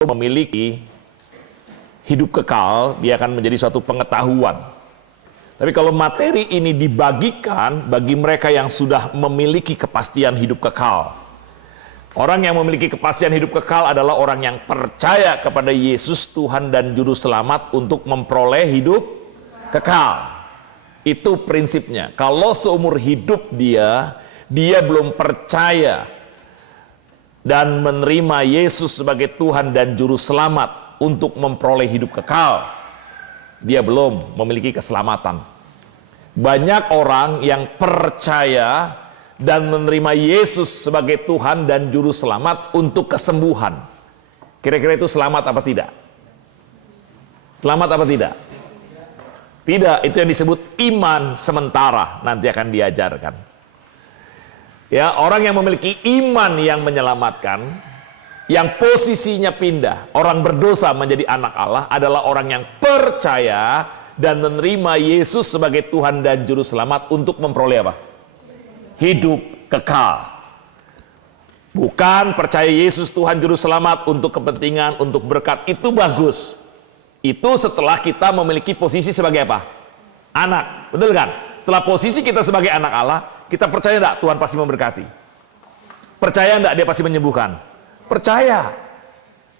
memiliki hidup kekal, dia akan menjadi suatu pengetahuan. Tapi kalau materi ini dibagikan bagi mereka yang sudah memiliki kepastian hidup kekal. Orang yang memiliki kepastian hidup kekal adalah orang yang percaya kepada Yesus Tuhan dan Juru Selamat untuk memperoleh hidup kekal. Itu prinsipnya. Kalau seumur hidup dia belum percaya dan menerima Yesus sebagai Tuhan dan Juru Selamat untuk memperoleh hidup kekal, dia belum memiliki keselamatan. Banyak orang yang percaya dan menerima Yesus sebagai Tuhan dan Juru Selamat untuk kesembuhan. Kira-kira itu selamat apa tidak? Selamat apa tidak? Tidak, itu yang disebut iman sementara, nanti akan diajarkan. Ya, orang yang memiliki iman yang menyelamatkan, yang posisinya pindah, orang berdosa menjadi anak Allah, adalah orang yang percaya dan menerima Yesus sebagai Tuhan dan Juru Selamat untuk memperoleh apa? Hidup kekal. Bukan percaya Yesus Tuhan Juru Selamat untuk kepentingan, untuk berkat, itu bagus. Itu setelah kita memiliki posisi sebagai apa? Anak, betul kan? Setelah posisi kita sebagai anak Allah, kita percaya enggak Tuhan pasti memberkati? Percaya enggak dia pasti menyembuhkan? Percaya.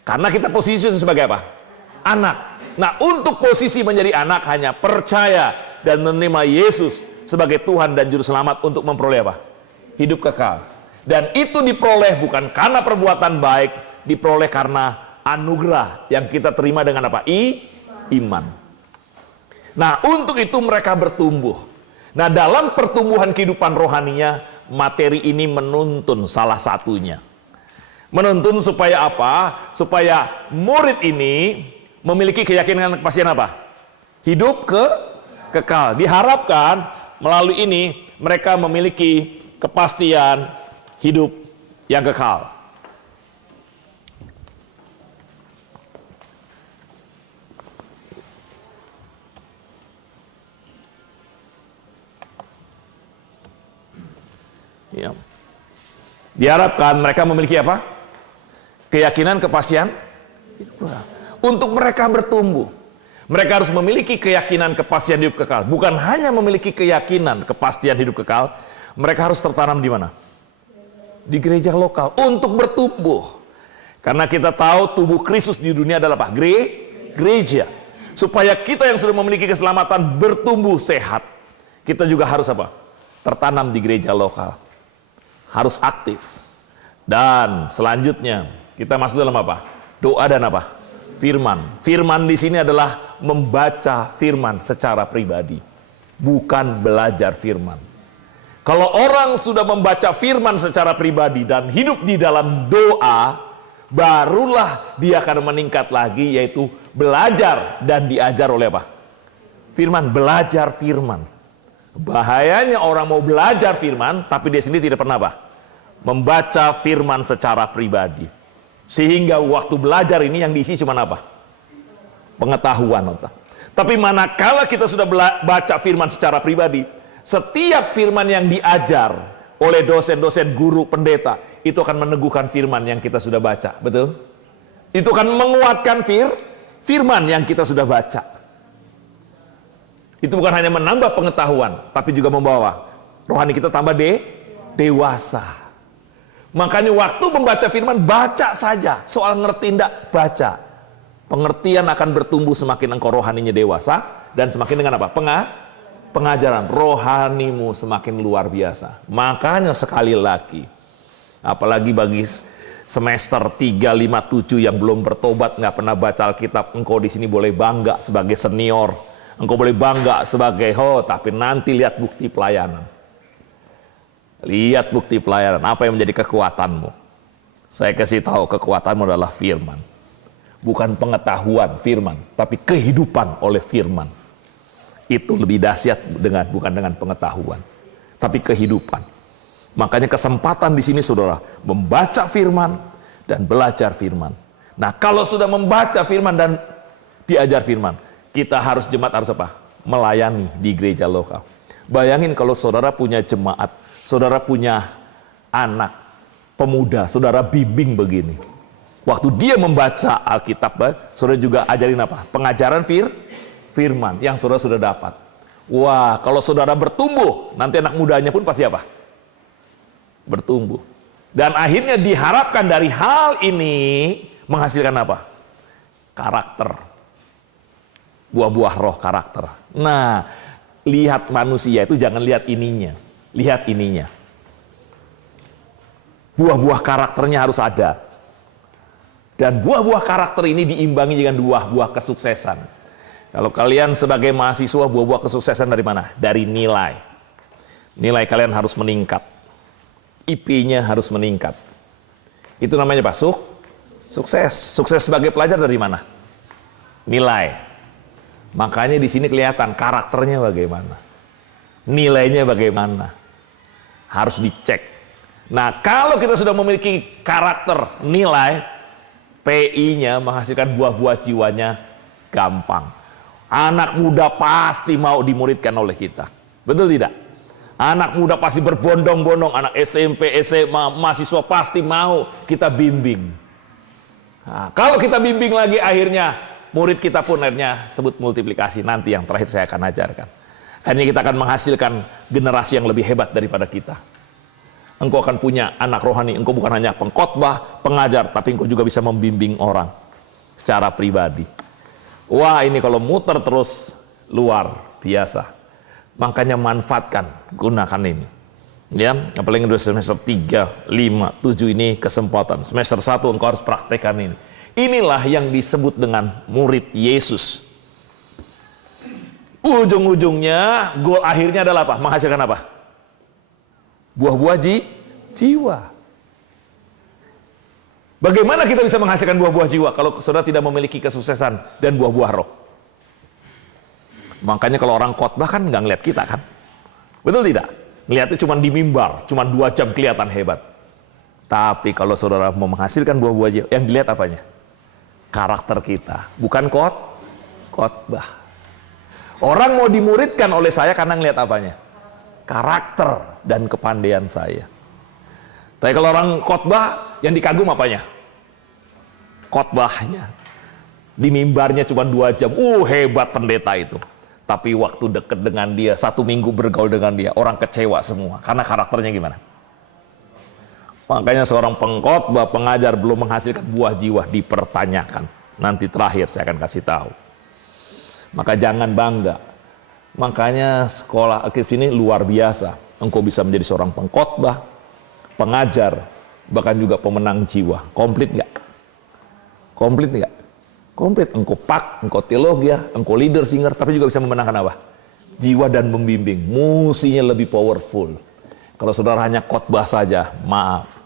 Karena kita posisi sebagai apa? Anak. Nah, untuk posisi menjadi anak hanya percaya dan menerima Yesus sebagai Tuhan dan Juru Selamat untuk memperoleh apa? Hidup kekal. Dan itu diperoleh bukan karena perbuatan baik, diperoleh karena anugerah yang kita terima dengan apa? Iman. Nah, untuk itu mereka bertumbuh. Nah, dalam pertumbuhan kehidupan rohaninya, materi ini menuntun salah satunya. Menuntun supaya apa? Supaya murid ini memiliki keyakinan kepastian apa? Hidup kekal. Diharapkan melalui ini mereka memiliki kepastian hidup yang kekal. Ya. Diharapkan mereka memiliki apa? Keyakinan, kepastian. Untuk mereka bertumbuh, mereka harus memiliki keyakinan, kepastian hidup kekal. Bukan hanya memiliki keyakinan, kepastian hidup kekal, mereka harus tertanam di mana? Di gereja lokal untuk bertumbuh. Karena kita tahu tubuh Kristus di dunia adalah apa? Gereja. Supaya kita yang sudah memiliki keselamatan bertumbuh sehat, kita juga harus apa? Tertanam di gereja lokal. Harus aktif. Dan selanjutnya kita masuk dalam apa? Doa dan apa? Firman. Firman di sini adalah membaca firman secara pribadi, bukan belajar firman. Kalau orang sudah membaca firman secara pribadi dan hidup di dalam doa, barulah dia akan meningkat lagi, yaitu belajar dan diajar oleh apa? Firman, belajar firman. Bahayanya orang mau belajar firman, tapi dia sendiri tidak pernah apa? Membaca firman secara pribadi. Sehingga waktu belajar ini yang diisi cuma apa? Pengetahuan. Tapi manakala kita sudah baca firman secara pribadi, setiap firman yang diajar oleh dosen-dosen, guru, pendeta, itu akan meneguhkan firman yang kita sudah baca. Betul? Itu akan menguatkan firman yang kita sudah baca. Itu bukan hanya menambah pengetahuan, tapi juga membawa rohani kita tambah dewasa. Makanya waktu membaca firman, baca saja. Soal ngerti enggak, baca. Pengertian akan bertumbuh semakin engkau rohaninya dewasa, dan semakin dengan apa? Pengajaran rohanimu semakin luar biasa. Makanya sekali lagi, apalagi bagi semester 3, 5, 7 yang belum bertobat, nggak pernah baca Alkitab, engkau di sini boleh bangga sebagai senior. Engkau boleh bangga sebagai tapi nanti lihat bukti pelayanan. Lihat bukti pelayanan, apa yang menjadi kekuatanmu? Saya kasih tahu, kekuatanmu adalah firman. Bukan pengetahuan firman, tapi kehidupan oleh firman. Itu lebih dahsyat bukan dengan pengetahuan, tapi kehidupan. Makanya kesempatan di sini saudara, membaca firman dan belajar firman. Nah, kalau sudah membaca firman dan diajar firman, kita harus jemaat harus apa? Melayani di gereja lokal. Bayangin kalau saudara punya jemaat, saudara punya anak pemuda, saudara bimbing begini. Waktu dia membaca Alkitab, saudara juga ajarin apa? Pengajaran firman yang saudara sudah dapat. Wah, kalau saudara bertumbuh, nanti anak mudanya pun pasti apa? Bertumbuh. Dan akhirnya diharapkan dari hal ini menghasilkan apa? Karakter. Buah-buah roh karakter. Nah, lihat manusia itu jangan lihat ininya. Lihat ininya. Buah-buah karakternya harus ada. Dan buah-buah karakter ini diimbangi dengan buah-buah kesuksesan. Kalau kalian sebagai mahasiswa, buah-buah kesuksesan dari mana? Dari nilai. Nilai kalian harus meningkat. IP-nya harus meningkat. Itu namanya apa? Sukses. Sukses sebagai pelajar dari mana? Nilai. Makanya di sini kelihatan karakternya bagaimana. Nilainya bagaimana. Harus dicek. Nah, kalau kita sudah memiliki karakter, nilai, PI-nya menghasilkan buah-buah jiwanya gampang. Anak muda pasti mau dimuridkan oleh kita. Betul tidak? Anak muda pasti berbondong-bondong, anak SMP, SMA, mahasiswa pasti mau kita bimbing. Nah, kalau kita bimbing lagi akhirnya murid kita pun akhirnya sebut multiplikasi. Nanti yang terakhir saya akan ajarkan. Akhirnya kita akan menghasilkan generasi yang lebih hebat daripada kita. Engkau akan punya anak rohani. Engkau bukan hanya pengkhotbah, pengajar, tapi engkau juga bisa membimbing orang secara pribadi. Wah, ini kalau muter terus luar biasa. Makanya manfaatkan, gunakan ini. Ya, apalagi semester 3, 5, 7 ini kesempatan. Semester 1 engkau harus praktekkan ini. Inilah yang disebut dengan murid Yesus. Ujung-ujungnya, goal akhirnya adalah apa? Menghasilkan apa? Buah-buah jiwa. Bagaimana kita bisa menghasilkan buah-buah jiwa kalau saudara tidak memiliki kesuksesan dan buah-buah roh? Makanya kalau orang khotbah kan nggak ngeliat kita kan? Betul tidak? Ngeliatnya cuma di mimbar, cuma 2 jam kelihatan hebat. Tapi kalau saudara mau menghasilkan buah-buah jiwa, yang dilihat apanya? Karakter kita, bukan khotbah. Orang mau dimuridkan oleh saya karena ngeliat apanya? Karakter dan kepandaian saya. Tapi kalau orang khotbah, yang dikagum apanya? Khotbahnya. Di mimbarnya cuma 2 jam. Hebat pendeta itu. Tapi waktu deket dengan dia, 1 minggu bergaul dengan dia, orang kecewa semua. Karena karakternya gimana? Makanya seorang pengkhotbah, pengajar belum menghasilkan buah jiwa dipertanyakan. Nanti terakhir saya akan kasih tahu. Maka jangan bangga. Makanya sekolah akhir sini luar biasa. Engkau bisa menjadi seorang pengkhotbah, pengajar, bahkan juga pemenang jiwa. Komplit nggak? Komplit nggak? Komplit. Engkau engkau teologi, engkau leader, singer, tapi juga bisa memenangkan apa? Jiwa dan membimbing. Musinya lebih powerful. Kalau saudara hanya khotbah saja, maaf.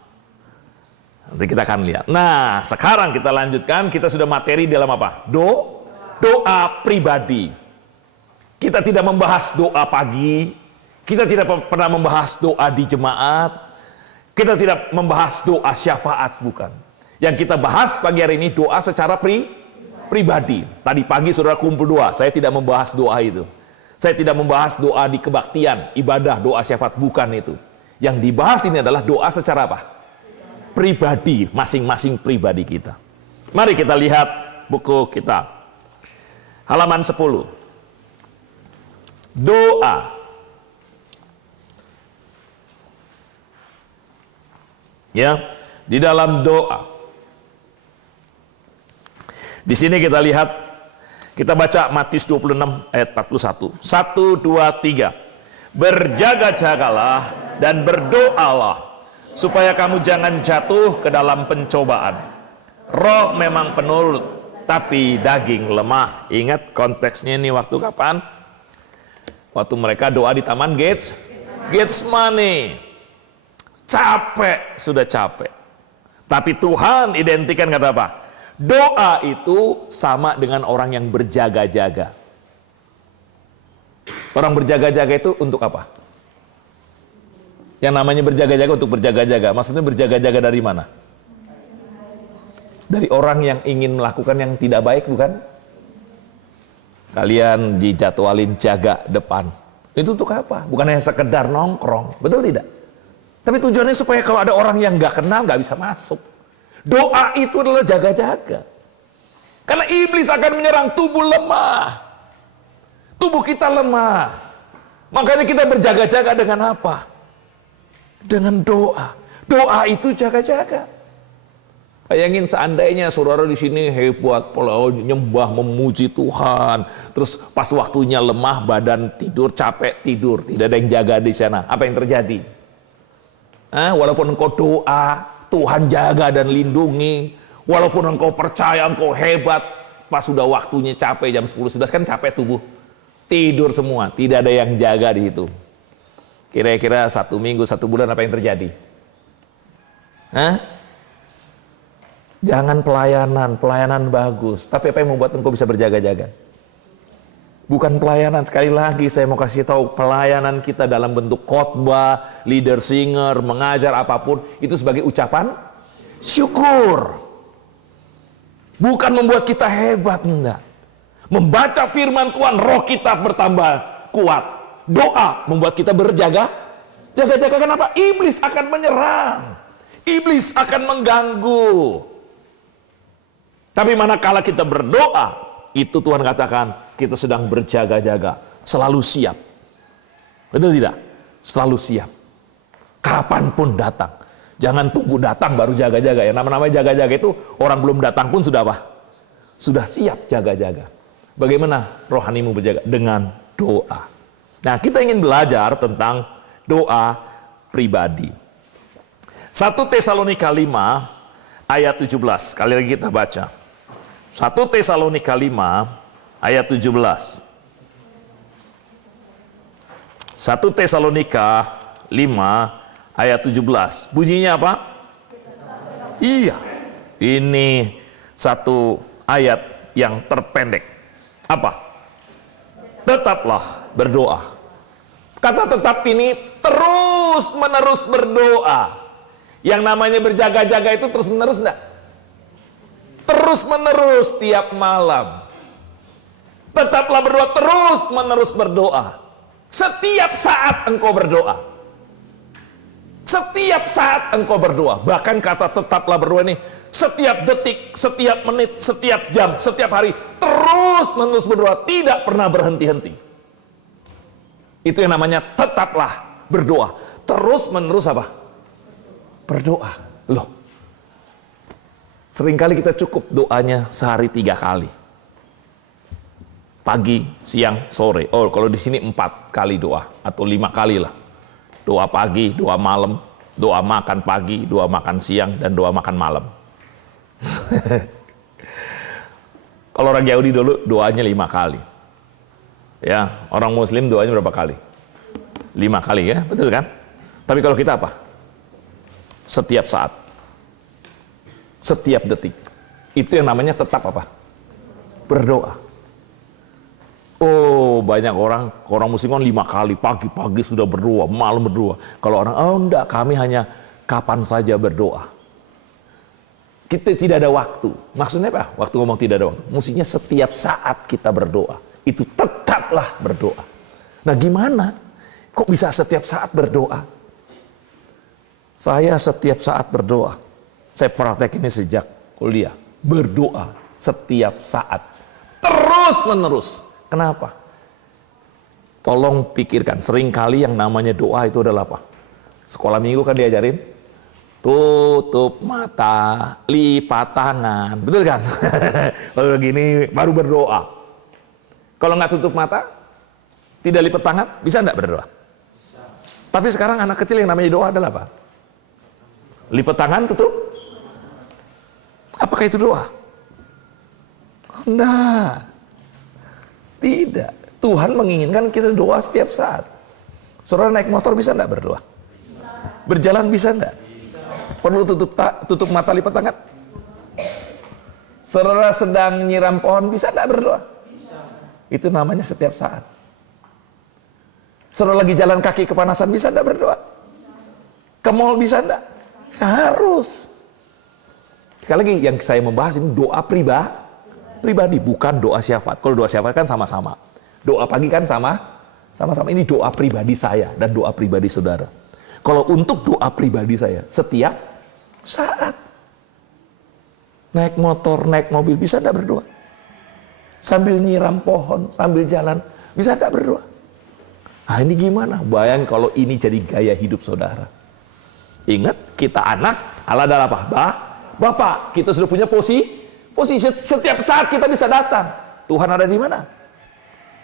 Nanti kita akan lihat. Nah, sekarang kita lanjutkan. Kita sudah materi dalam apa? Doa pribadi. Kita tidak membahas doa pagi. Kita tidak pernah membahas doa di jemaat. Kita tidak membahas doa syafaat, bukan. Yang kita bahas pagi hari ini doa secara pribadi. Tadi pagi saudara kumpul doa. Saya tidak membahas doa itu. Saya tidak membahas doa di kebaktian, ibadah, doa syafaat, bukan itu. Yang dibahas ini adalah doa secara apa? Pribadi, masing-masing pribadi kita. Mari kita lihat buku kita. Halaman 10. Doa. Ya, di dalam doa. Di sini kita lihat, kita baca Matius 26 ayat 41. 1, 2, 3. Berjaga-jagalah dan berdoalah supaya kamu jangan jatuh ke dalam pencobaan. Roh memang penurut, tapi daging lemah. Ingat konteksnya ini waktu kapan? Waktu mereka doa di Taman Getsemani. Capek, sudah capek. Tapi Tuhan identikan kata apa? Doa itu sama dengan orang yang berjaga-jaga. Orang berjaga-jaga itu untuk apa? Yang namanya berjaga-jaga untuk berjaga-jaga. Maksudnya berjaga-jaga dari mana? Dari orang yang ingin melakukan yang tidak baik, bukan? Kalian dijadwalin jaga depan. Itu untuk apa? Bukan hanya sekedar nongkrong. Betul tidak? Tapi tujuannya supaya kalau ada orang yang nggak kenal, nggak bisa masuk. Doa itu adalah jaga-jaga. Karena iblis akan menyerang tubuh lemah. Tubuh kita lemah. Makanya kita berjaga-jaga dengan apa? Dengan doa. Doa itu jaga-jaga. Bayangin seandainya saudara di sini hebat, nyembah, memuji Tuhan, terus pas waktunya lemah, badan tidur, capek tidur, tidak ada yang jaga di sana. Apa yang terjadi? Walaupun engkau doa, Tuhan jaga dan lindungi. Walaupun engkau percaya, engkau hebat, pas sudah waktunya capek jam 10-11 kan capek tubuh, tidur semua, tidak ada yang jaga di situ. Kira-kira 1 minggu, 1 bulan apa yang terjadi? Jangan pelayanan bagus, tapi apa yang membuat engkau bisa berjaga-jaga? Bukan pelayanan, sekali lagi saya mau kasih tahu, pelayanan kita dalam bentuk khotbah, leader singer, mengajar apapun, itu sebagai ucapan syukur. Bukan membuat kita hebat, enggak. Membaca firman Tuhan, roh kita bertambah kuat. Doa membuat kita berjaga. Jaga-jaga kenapa? Iblis akan menyerang. Iblis akan mengganggu. Tapi manakala kita berdoa, itu Tuhan katakan, kita sedang berjaga-jaga. Selalu siap. Betul tidak? Selalu siap. Kapanpun datang. Jangan tunggu datang baru jaga-jaga. Ya, namanya jaga-jaga itu orang belum datang pun sudah apa? Sudah siap jaga-jaga. Bagaimana rohanimu berjaga? Dengan doa. Nah, kita ingin belajar tentang doa pribadi. 1 Tesalonika 5 ayat 17. Sekali lagi kita baca. 1 Tesalonika 5 ayat 17. 1 Tesalonika 5 ayat 17. Bunyinya apa? Iya. Ini satu ayat yang terpendek. Apa? Tetaplah berdoa. Kata tetap ini terus menerus berdoa. Yang namanya berjaga-jaga itu terus menerus enggak? Terus menerus tiap malam. Tetaplah berdoa, terus menerus berdoa. Setiap saat engkau berdoa. Setiap saat engkau berdoa. Bahkan kata tetaplah berdoa ini, setiap detik, setiap menit, setiap jam, setiap hari, terus menerus berdoa, tidak pernah berhenti-henti. Itu yang namanya tetaplah berdoa. Terus menerus apa? Berdoa. Loh, seringkali kita cukup doanya sehari 3 kali. Pagi, siang, sore. Oh, kalau di sini 4 kali doa atau 5 kali lah. Doa pagi, doa malam, doa makan pagi, doa makan siang, dan doa makan malam. Kalau orang Yahudi dulu doanya 5 kali. Ya, orang Muslim doanya berapa kali? 5 kali ya, betul kan? Tapi kalau kita apa? Setiap saat, setiap detik. Itu yang namanya tetap apa? Berdoa. Oh, banyak orang muslim kan 5 kali, pagi-pagi sudah berdoa, malam berdoa. Kalau orang, oh enggak, kami hanya kapan saja berdoa. Kita tidak ada waktu. Maksudnya apa? Waktu ngomong tidak ada waktu. Mestinya setiap saat kita berdoa. Itu tetaplah berdoa. Nah, gimana? Kok bisa setiap saat berdoa? Saya setiap saat berdoa. Saya praktek ini sejak kuliah. Berdoa setiap saat. Terus menerus. Kenapa? Tolong pikirkan, seringkali yang namanya doa itu adalah apa? Sekolah minggu kan diajarin, tutup mata, lipat tangan, betul kan? Kalau begini baru berdoa. Kalau nggak tutup mata, tidak lipat tangan, bisa nggak berdoa? Tapi sekarang anak kecil yang namanya doa adalah apa? Lipat tangan, tutup. Apakah itu doa? Enggak. Tidak. Tuhan menginginkan kita doa setiap saat. Saudara naik motor bisa enggak berdoa? Berjalan bisa enggak? Perlu tutup mata, lipat tangan? Saudara sedang nyiram pohon bisa enggak berdoa? Itu namanya setiap saat. Saudara lagi jalan kaki kepanasan bisa enggak berdoa? Ke mall bisa enggak? Harus. Sekali lagi yang saya membahas ini doa pribadi, bukan doa syafaat. Kalau doa syafaat kan sama-sama. Doa pagi kan sama-sama. Ini doa pribadi saya dan doa pribadi saudara. Kalau untuk doa pribadi saya, setiap saat. naik motor, naik mobil, bisa enggak berdoa? Sambil nyiram pohon, sambil jalan, bisa enggak berdoa? Nah ini gimana? Bayang kalau ini jadi gaya hidup saudara. Ingat, kita anak, Allah adalah apa? Bapak, kita sudah punya posisi setiap saat kita bisa datang. Tuhan ada di mana?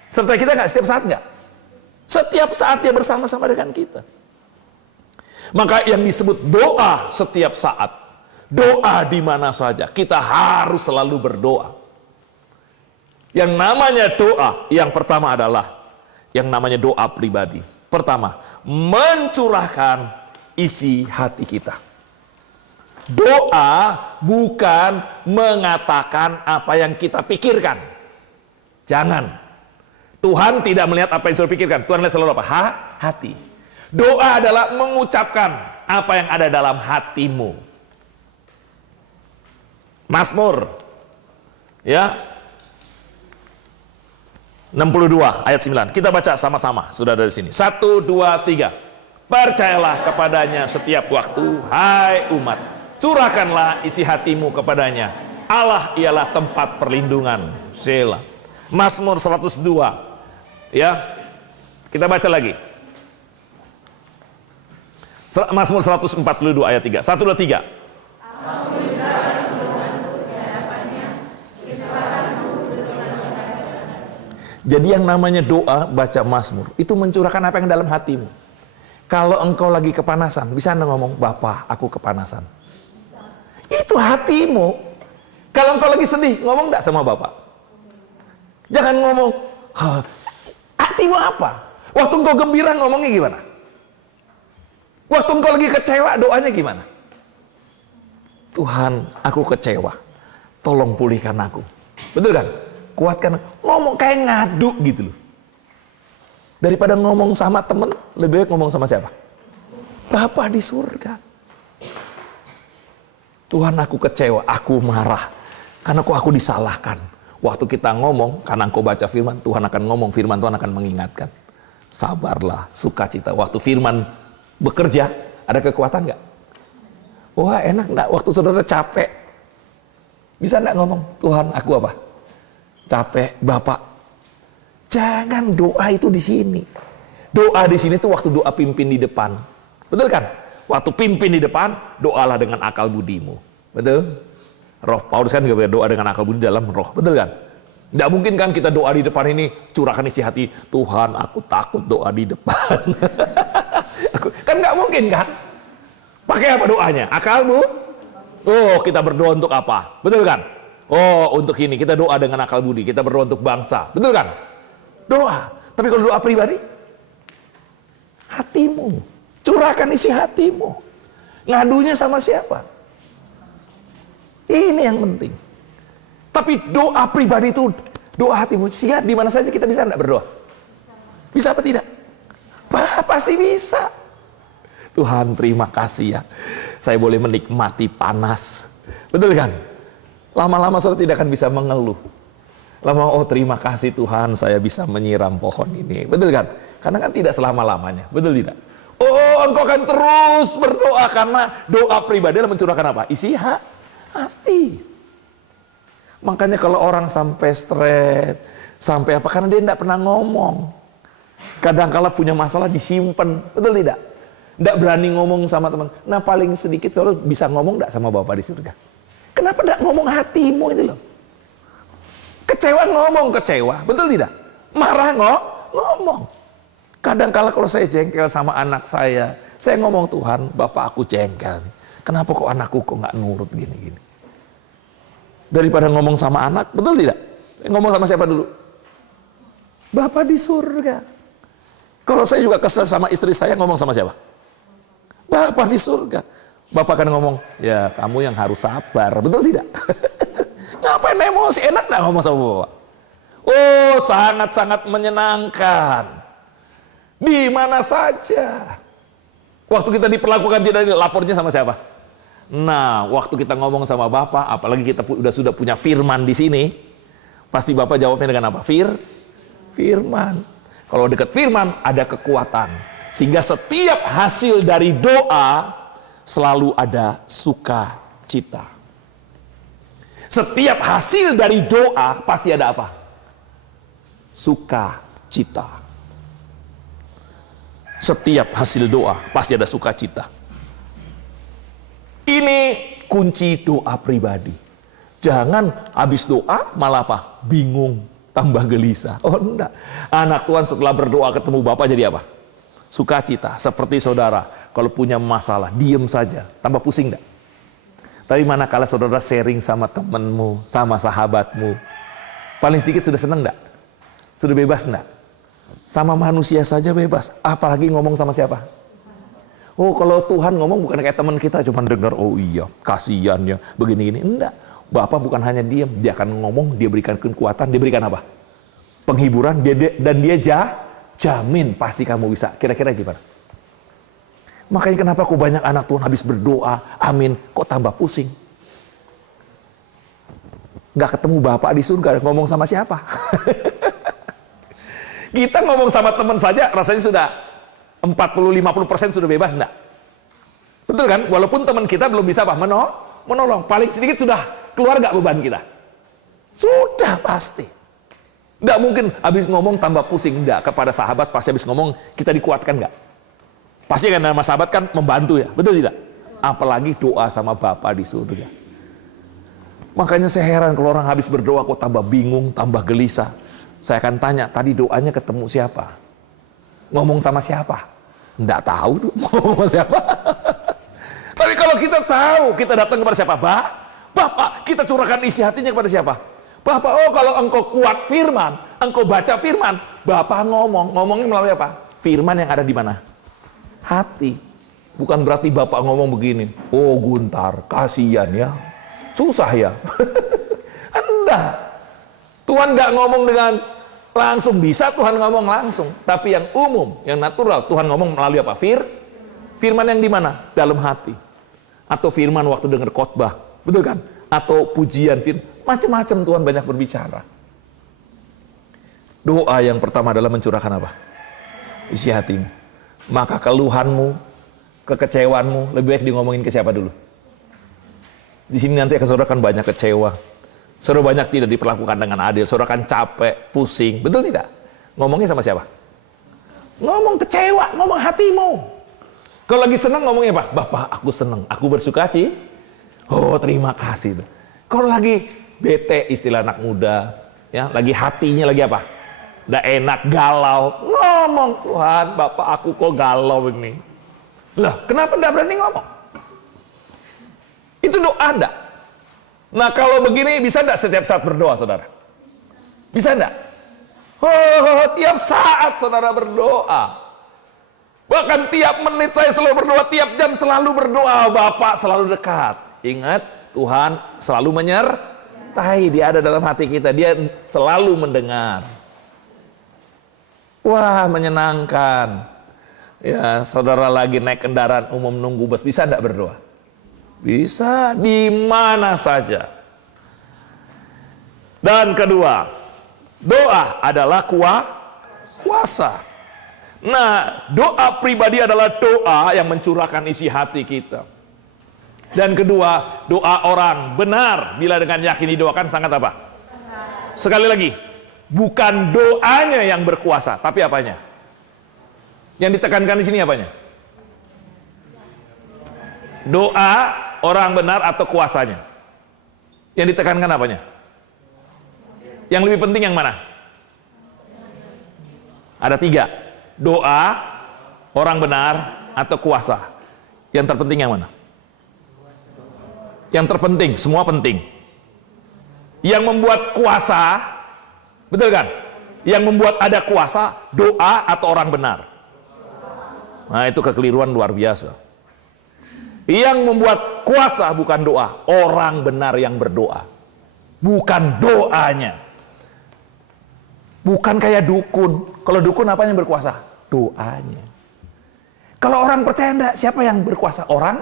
Serta kita nggak setiap saat nggak? Setiap saat dia bersama-sama dengan kita. Maka yang disebut doa setiap saat, doa di mana saja, kita harus selalu berdoa. Yang namanya doa, yang pertama adalah yang namanya doa pribadi. Pertama, mencurahkan isi hati kita. Doa bukan mengatakan apa yang kita pikirkan. Jangan. Tuhan tidak melihat apa yang saudara pikirkan. Tuhan lihat selalu apa? Hati. Doa adalah mengucapkan apa yang ada dalam hatimu. Mazmur ya 62 ayat 9. Kita baca sama-sama, sudah dari sini. 1, 2, 3. Percayalah kepadanya setiap waktu, hai umat. Curahkanlah isi hatimu kepadanya. Allah ialah tempat perlindungan. Selah. Mazmur 102. Ya. Kita baca lagi. Mazmur 142 ayat 3. 1, 2, 3. Jadi yang namanya doa, baca Mazmur, itu mencurahkan apa yang dalam hatimu. Kalau engkau lagi kepanasan, bisa anda ngomong, Bapak, aku kepanasan. Itu hatimu. Kalau engkau lagi sedih, ngomong enggak sama Bapak? Jangan ngomong, hatimu apa? Waktu engkau gembira, ngomongnya gimana? Waktu engkau lagi kecewa, doanya gimana? Tuhan, aku kecewa. Tolong pulihkan aku. Betul kan? Kuatkan, ngomong kayak ngadu gitu loh. Daripada ngomong sama temen, lebih baik ngomong sama siapa? Bapa di surga. Tuhan, aku kecewa, aku marah karena kok aku disalahkan. Waktu kita ngomong, karena engkau baca firman, Tuhan akan ngomong, firman Tuhan akan mengingatkan. Sabarlah, sukacita. Waktu firman bekerja, ada kekuatan nggak? Wah, enak nggak? Waktu saudara capek, bisa nggak ngomong, Tuhan, aku apa? Capek, Bapak. Jangan doa itu di sini. Doa di sini tuh waktu doa pimpin di depan. Betul kan? Waktu pimpin di depan, doalah dengan akal budimu. Betul? Roh Paulus kan juga doa dengan akal budi dalam roh. Betul kan? Tidak mungkin kan kita doa di depan ini, curahkan isi hati, Tuhan aku takut doa di depan. Kan nggak mungkin kan? Pakai apa doanya? Akalmu? Oh, kita berdoa untuk apa? Betul kan? Oh, untuk ini kita doa dengan akal budi, kita berdoa untuk bangsa, betul kan? Doa. Tapi kalau doa pribadi, hatimu, curahkan isi hatimu. Ngadunya sama siapa? Ini yang penting. Tapi doa pribadi itu doa hatimu. Sehingga di mana saja kita bisa enggak berdoa? Bisa apa tidak? Pasti bisa. Tuhan, terima kasih ya. Saya boleh menikmati panas. Betul kan? Lama-lama saya tidak akan bisa mengeluh. Lama, oh terima kasih Tuhan, saya bisa menyiram pohon ini. Betul kan? Karena kan tidak selama-lamanya. Betul tidak? Oh, engkau akan terus berdoa karena doa pribadi adalah mencurahkan apa? Isi hati. Makanya kalau orang sampai stres, sampai apa? Karena dia tidak pernah ngomong. Kadang-kala punya masalah disimpan. Betul tidak? Tidak berani ngomong sama teman. Nah paling sedikit saudara bisa ngomong tidak sama Bapa di surga? Kenapa tidak ngomong hatimu itu loh? Kecewa ngomong kecewa, betul tidak? Marah ngomong. Kadang-kala kalau saya jengkel sama anak saya ngomong, Tuhan, Bapak aku jengkel. Kenapa kok anakku kok nggak nurut gini-gini? Daripada ngomong sama anak, betul tidak? Ngomong sama siapa dulu? Bapak di surga. Kalau saya juga kesel sama istri saya, ngomong sama siapa? Bapak di surga. Bapak kan ngomong, ya kamu yang harus sabar, betul tidak? Ngapain emosi, enak gak ngomong sama Bapak? Oh, sangat-sangat menyenangkan. Di mana saja. Waktu kita diperlakukan tidak, lapornya sama siapa? Nah, waktu kita ngomong sama Bapak, apalagi kita sudah punya firman di sini, pasti Bapak jawabnya dengan apa? Firman. Kalau dekat firman, ada kekuatan. Sehingga setiap hasil dari doa, selalu ada sukacita. Setiap hasil dari doa pasti ada apa? Sukacita. Setiap hasil doa pasti ada sukacita. Ini kunci doa pribadi. Jangan habis doa malah apa? Bingung, tambah gelisah. Oh enggak. Anak Tuhan setelah berdoa ketemu Bapa jadi apa? Sukacita. Seperti saudara, kalau punya masalah, diem saja. Tambah pusing enggak? Tapi manakala saudara sharing sama temanmu, sama sahabatmu, paling sedikit sudah senang enggak? Sudah bebas enggak? Sama manusia saja bebas. Apalagi ngomong sama siapa? Oh, kalau Tuhan ngomong bukan kayak teman kita, cuma dengar, oh iya, kasihan ya, begini-gini. Enggak. Bapak bukan hanya diam, dia akan ngomong, dia berikan kekuatan, dia berikan apa? Penghiburan, dan dia jamin pasti kamu bisa. Kira-kira gimana? Makanya kenapa kok banyak anak Tuhan habis berdoa, amin, kok tambah pusing? Nggak ketemu Bapak di surga, ngomong sama siapa? Kita ngomong sama teman saja, rasanya sudah 40-50% sudah bebas, enggak? Betul kan? Walaupun teman kita belum bisa apa? Menolong. Paling sedikit sudah keluar nggak beban kita? Sudah pasti. Nggak mungkin habis ngomong tambah pusing. Enggak, kepada sahabat pasti habis ngomong kita dikuatkan nggak? Pasti kan nama sahabat kan membantu ya, betul tidak? Apalagi doa sama Bapa di surga. Makanya saya heran kalau orang habis berdoa kok tambah bingung, tambah gelisah. Saya akan tanya, tadi doanya ketemu siapa? Ngomong sama siapa? Nggak tahu tuh, ngomong sama siapa. Tapi kalau kita tahu, kita datang kepada siapa? Bapak, kita curahkan isi hatinya kepada siapa? Bapak, oh kalau engkau kuat firman, engkau baca firman, Bapak ngomongnya melalui apa? Firman yang ada di mana? Hati. Bukan berarti Bapak ngomong begini, oh Guntar, kasihan ya, susah ya. Enggak. Tuhan nggak ngomong dengan langsung, bisa Tuhan ngomong langsung, tapi yang umum, yang natural, Tuhan ngomong melalui apa? Firman yang di mana? Dalam hati. Atau firman waktu dengar khotbah, betul kan? Atau pujian, firman, macam-macam Tuhan banyak berbicara. Doa yang pertama adalah mencurahkan apa? Isi hatimu. Maka keluhanmu, kekecewaanmu lebih baik di ngomongin ke siapa dulu? Di sini nanti saudara kan banyak kecewa. Saudara banyak tidak diperlakukan dengan adil. Saudara kan capek, pusing. Betul tidak? Ngomongnya sama siapa? Ngomong kecewa, ngomong hatimu. Kalau lagi senang ngomongnya apa? Bapak, aku senang, aku bersukacita. Oh, terima kasih. Kalau lagi bete, istilah anak muda, ya, lagi hatinya lagi apa? Udah enak, galau. Ngomong, Tuhan, Bapak aku kok galau ini. Lah, kenapa enggak berani ngomong? Itu doa enggak? Nah, kalau begini bisa enggak setiap saat berdoa, saudara? Bisa enggak? Oh, tiap saat saudara berdoa. Bahkan tiap menit saya selalu berdoa, tiap jam selalu berdoa. Bapak selalu dekat. Ingat, Tuhan selalu menyertai. Dia ada dalam hati kita. Dia selalu mendengar. Wah, menyenangkan. Ya, saudara lagi naik kendaraan umum nunggu bus, bisa enggak berdoa? Bisa, di mana saja. Dan kedua, doa adalah kuasa. Nah, doa pribadi adalah doa yang mencurahkan isi hati kita. Dan kedua, doa orang benar bila dengan yakin didoakan sangat apa? Sekali lagi, bukan doanya yang berkuasa, tapi apanya? Yang ditekankan di sini apanya? Doa orang benar atau kuasanya? Yang ditekankan apanya? Yang lebih penting yang mana? Ada 3. Doa, orang benar, atau kuasa. Yang terpenting yang mana? Yang terpenting, semua penting. Yang membuat kuasa, betul kan? Yang membuat ada kuasa, doa atau orang benar. Nah, itu kekeliruan luar biasa. Yang membuat kuasa bukan doa, orang benar yang berdoa. Bukan doanya. Bukan kayak dukun. Kalau dukun apa yang berkuasa? Doanya. Kalau orang percaya enggak, siapa yang berkuasa? Orang.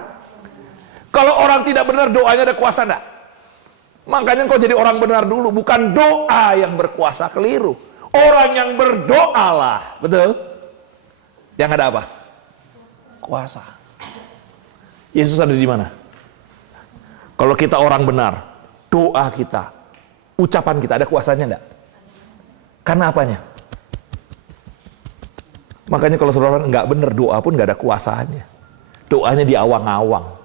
Kalau orang tidak benar, doanya ada kuasa enggak? Makanya kau jadi orang benar dulu, bukan doa yang berkuasa, keliru. Orang yang berdoalah, betul? Yang ada apa? Kuasa. Yesus ada di mana? Kalau kita orang benar, doa kita, ucapan kita ada kuasanya enggak? Karena apanya? Makanya kalau saudara nggak benar, doa pun nggak ada kuasanya. Doanya di awang-awang.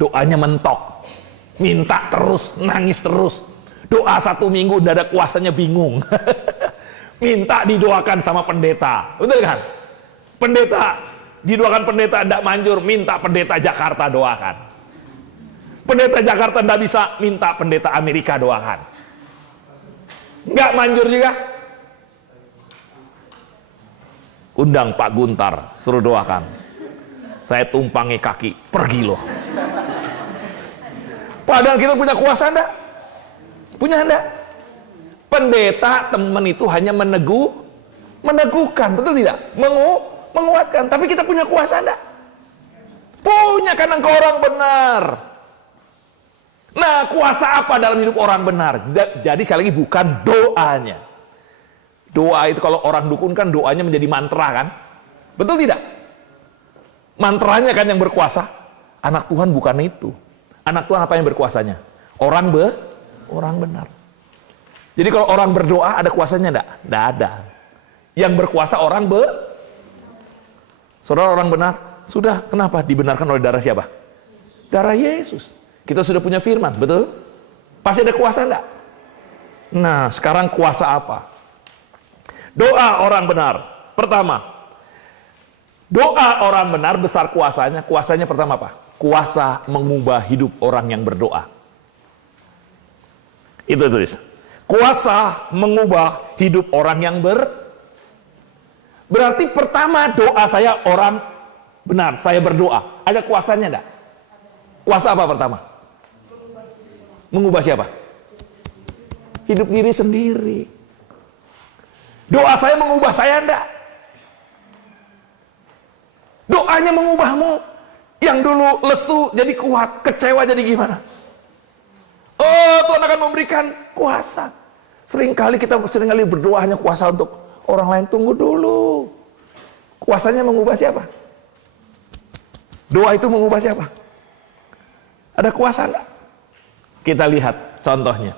Doanya mentok. Minta terus, nangis terus. Doa 1 minggu nggak ada kuasanya, bingung. Minta didoakan sama pendeta. Betul kan? Pendeta, didoakan pendeta nggak manjur, minta pendeta Jakarta doakan. Pendeta Jakarta nggak bisa, minta pendeta Amerika doakan. Nggak manjur juga. Undang Pak Guntar, suruh doakan. Saya tumpangi kaki, pergi loh. Padahal kita punya kuasa enggak? Punya enggak? Pendeta teman itu hanya meneguhkan, betul tidak? Menguatkan, tapi kita punya kuasa enggak? Punya, karena engkau orang benar. Nah, kuasa apa dalam hidup orang benar? Jadi sekali lagi bukan doanya. Doa itu kalau orang dukun kan doanya menjadi mantra kan? Betul tidak? Mantranya kan yang berkuasa. Anak Tuhan bukan itu. Anak Tuhan apa yang berkuasanya? Orang benar. Jadi kalau orang berdoa ada kuasanya enggak? Enggak ada. Yang berkuasa Saudara orang benar. Sudah, kenapa? Dibenarkan oleh darah siapa? Darah Yesus. Kita sudah punya firman, betul? Pasti ada kuasa enggak? Nah, sekarang kuasa apa? Doa orang benar. Pertama, doa orang benar besar kuasanya. Kuasanya pertama apa? Kuasa mengubah hidup orang yang berdoa. Itu tulis. Kuasa mengubah hidup orang yang Berarti pertama doa saya orang benar, saya berdoa. Ada kuasanya enggak? Kuasa apa pertama? Mengubah siapa? Hidup diri sendiri. Doa saya mengubah saya enggak? Doanya mengubahmu. Yang dulu lesu jadi kuat, kecewa jadi gimana? Oh, Tuhan akan memberikan kuasa. Seringkali berdoa hanya kuasa untuk orang lain. Tunggu dulu. Kuasanya mengubah siapa? Doa itu mengubah siapa? Ada kuasa enggak? Kita lihat contohnya.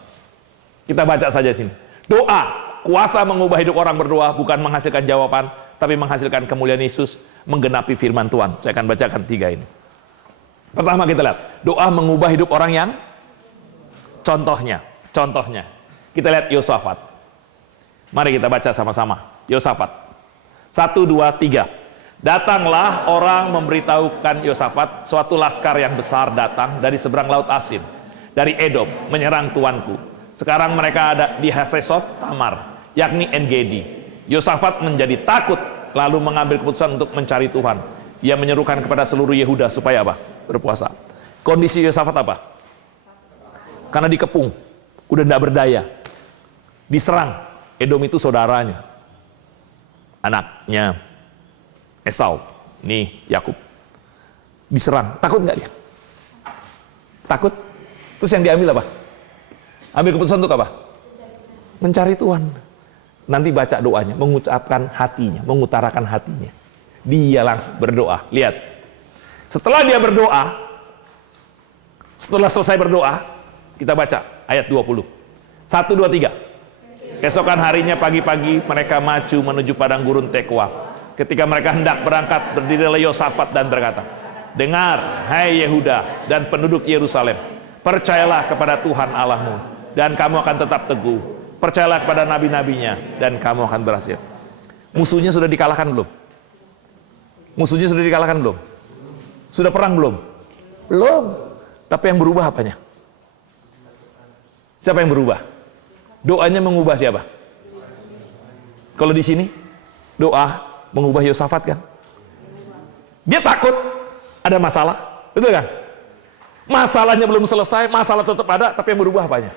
Kita baca saja sini. Doa. Kuasa mengubah hidup orang berdoa bukan menghasilkan jawaban, tapi menghasilkan kemuliaan Yesus, menggenapi firman Tuhan. Saya akan bacakan 3 ini. Pertama kita lihat, doa mengubah hidup orang yang contohnya. Kita lihat Yosafat. Mari kita baca sama-sama. Yosafat. 1, 2, 3. Datanglah orang memberitahukan Yosafat, suatu laskar yang besar datang dari seberang laut Asin, dari Edom, menyerang tuanku. Sekarang mereka ada di Hasesot Tamar, yakni En-Gedi. Yosafat menjadi takut, lalu mengambil keputusan untuk mencari Tuhan. Ia menyerukan kepada seluruh Yehuda supaya apa? Berpuasa. Kondisi Yosafat apa? Karena dikepung, udah tidak berdaya. Diserang. Edom itu saudaranya. Anaknya Esau. Nih Yakub. Diserang. Takut nggak dia? Takut. Terus yang diambil apa? Ambil keputusan untuk apa? Mencari Tuhan. Nanti baca doanya, mengucapkan hatinya, mengutarakan hatinya. Dia langsung berdoa. Lihat. Setelah dia berdoa, setelah selesai berdoa, kita baca ayat 20. 1, 2, 3. Keesokan harinya pagi-pagi mereka maju menuju padang gurun Tekwa. Ketika mereka hendak berangkat, berdirilah Yosafat dan berkata, "Dengar, hai Yehuda dan penduduk Yerusalem, percayalah kepada Tuhan Allahmu, dan kamu akan tetap teguh. Percayalah kepada nabi-nabinya, dan kamu akan berhasil." Musuhnya sudah dikalahkan belum? Musuhnya sudah dikalahkan belum? Sudah perang belum? Belum. Tapi yang berubah apanya? Siapa yang berubah? Doanya mengubah siapa? Kalau di sini, doa mengubah Yosafat kan? Dia takut ada masalah, betul kan? Masalahnya belum selesai, masalah tetap ada, tapi yang berubah apanya?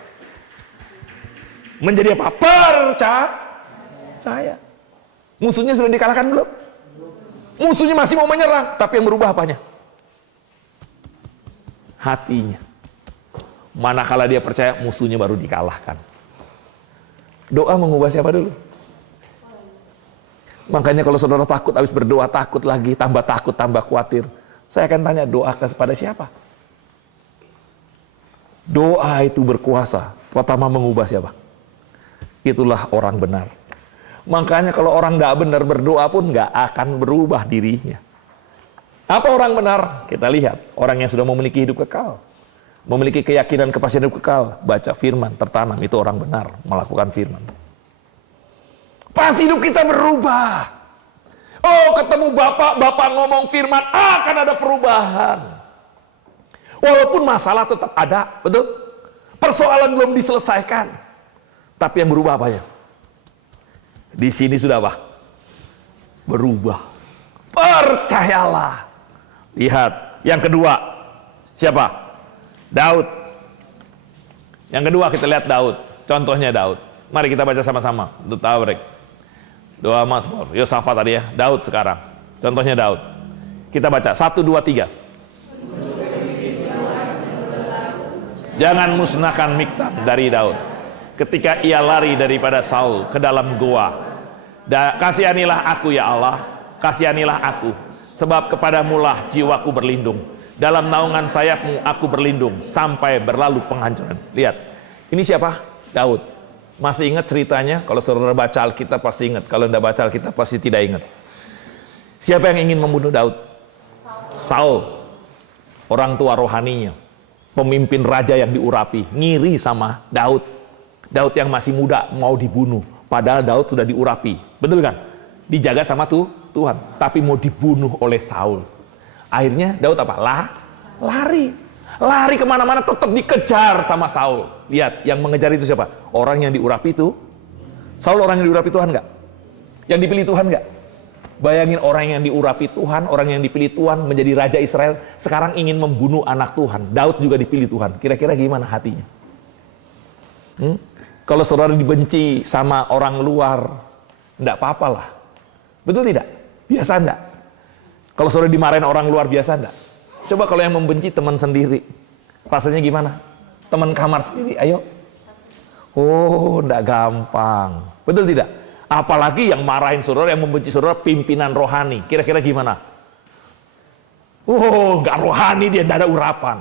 Menjadi apa? Percaya. Musuhnya sudah dikalahkan belum? Musuhnya masih mau menyerang, tapi yang berubah apanya? Hatinya. Manakala dia percaya, musuhnya baru dikalahkan. Doa mengubah siapa dulu? Makanya kalau saudara takut, habis berdoa takut lagi, tambah khawatir. Saya akan tanya, doa kepada siapa? Doa itu berkuasa. Pertama mengubah siapa? Itulah orang benar. Makanya kalau orang tidak benar berdoa pun nggak akan berubah dirinya. Apa orang benar? Kita lihat. Orang yang sudah memiliki hidup kekal. Memiliki keyakinan kepastian hidup kekal. Baca firman, tertanam. Itu orang benar melakukan firman. Pas hidup kita berubah. Oh, ketemu Bapak ngomong firman, akan ada perubahan. Walaupun masalah tetap ada, betul? Persoalan belum diselesaikan. Tapi yang berubah apa ya? Di sini sudah apa? Berubah. Percayalah. Lihat. Yang kedua. Siapa? Daud. Yang kedua kita lihat Daud. Contohnya Daud. Mari kita baca sama-sama. Untuk Tabrek. Doa Mazmur. Yosafat tadi ya. Daud sekarang. Contohnya Daud. Kita baca. 1, 2, 3. Jangan musnahkan Miktam dari Daud. Ketika ia lari daripada Saul ke dalam gua. Kasihanilah aku ya Allah, kasihanilah aku, sebab kepadamulah jiwaku berlindung. Dalam naungan sayapmu aku berlindung sampai berlalu penghancuran. Lihat, ini siapa? Daud. Masih ingat ceritanya? Kalau saudara baca Alkitab pasti ingat. Kalau tidak baca Alkitab pasti tidak ingat. Siapa yang ingin membunuh Daud? Saul. Orang tua rohaninya. Pemimpin raja yang diurapi. Ngiri sama Daud. Daud yang masih muda mau dibunuh. Padahal Daud sudah diurapi. Betul kan? Dijaga sama Tuhan. Tapi mau dibunuh oleh Saul. Akhirnya Daud apa? Lari. Lari kemana-mana tetap dikejar sama Saul. Lihat, yang mengejar itu siapa? Orang yang diurapi itu. Saul orang yang diurapi Tuhan nggak? Yang dipilih Tuhan nggak? Bayangin orang yang diurapi Tuhan, orang yang dipilih Tuhan menjadi Raja Israel. Sekarang ingin membunuh anak Tuhan. Daud juga dipilih Tuhan. Kira-kira gimana hatinya? Kalau saudara dibenci sama orang luar, enggak apa-apalah. Betul tidak? Biasa enggak? Kalau saudara dimarahin orang luar, biasa enggak? Coba kalau yang membenci teman sendiri, rasanya gimana? Teman kamar sendiri, ayo. Oh, enggak gampang. Betul tidak? Apalagi yang marahin saudara, yang membenci saudara, pimpinan rohani. Kira-kira gimana? Oh, enggak rohani dia, enggak ada urapan.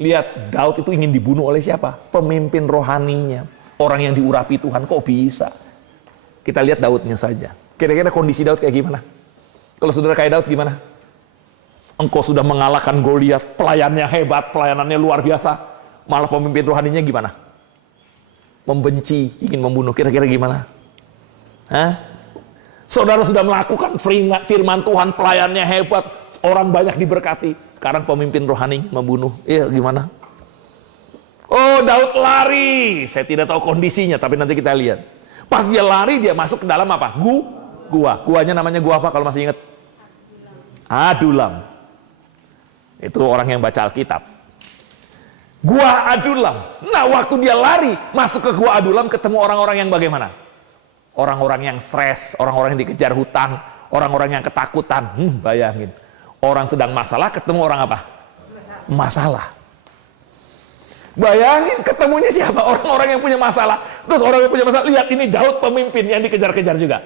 Lihat, Daud itu ingin dibunuh oleh siapa? Pemimpin rohaninya. Orang yang diurapi Tuhan, kok bisa? Kita lihat Daudnya saja. Kira-kira kondisi Daud kayak gimana? Kalau saudara kayak Daud gimana? Engkau sudah mengalahkan Goliat, pelayannya hebat, pelayanannya luar biasa. Malah pemimpin rohaninya gimana? Membenci, ingin membunuh. Kira-kira gimana? Hah? Saudara sudah melakukan firman Tuhan, pelayannya hebat, orang banyak diberkati. Sekarang pemimpin rohani membunuh. Iya, gimana? Oh, Daud lari. Saya tidak tahu kondisinya, tapi nanti kita lihat. Pas dia lari, dia masuk ke dalam apa? Gua. Guanya namanya gua apa kalau masih ingat? Adulam. Itu orang yang baca Alkitab. Gua Adulam. Nah, waktu dia lari, masuk ke gua Adulam, ketemu orang-orang yang bagaimana? Orang-orang yang stres, orang-orang yang dikejar hutang, orang-orang yang ketakutan. Bayangin. Orang sedang masalah, ketemu orang apa? Masalah. Bayangin, ketemunya siapa? Orang-orang yang punya masalah. Terus orang yang punya masalah, lihat ini Daud pemimpin yang dikejar-kejar juga.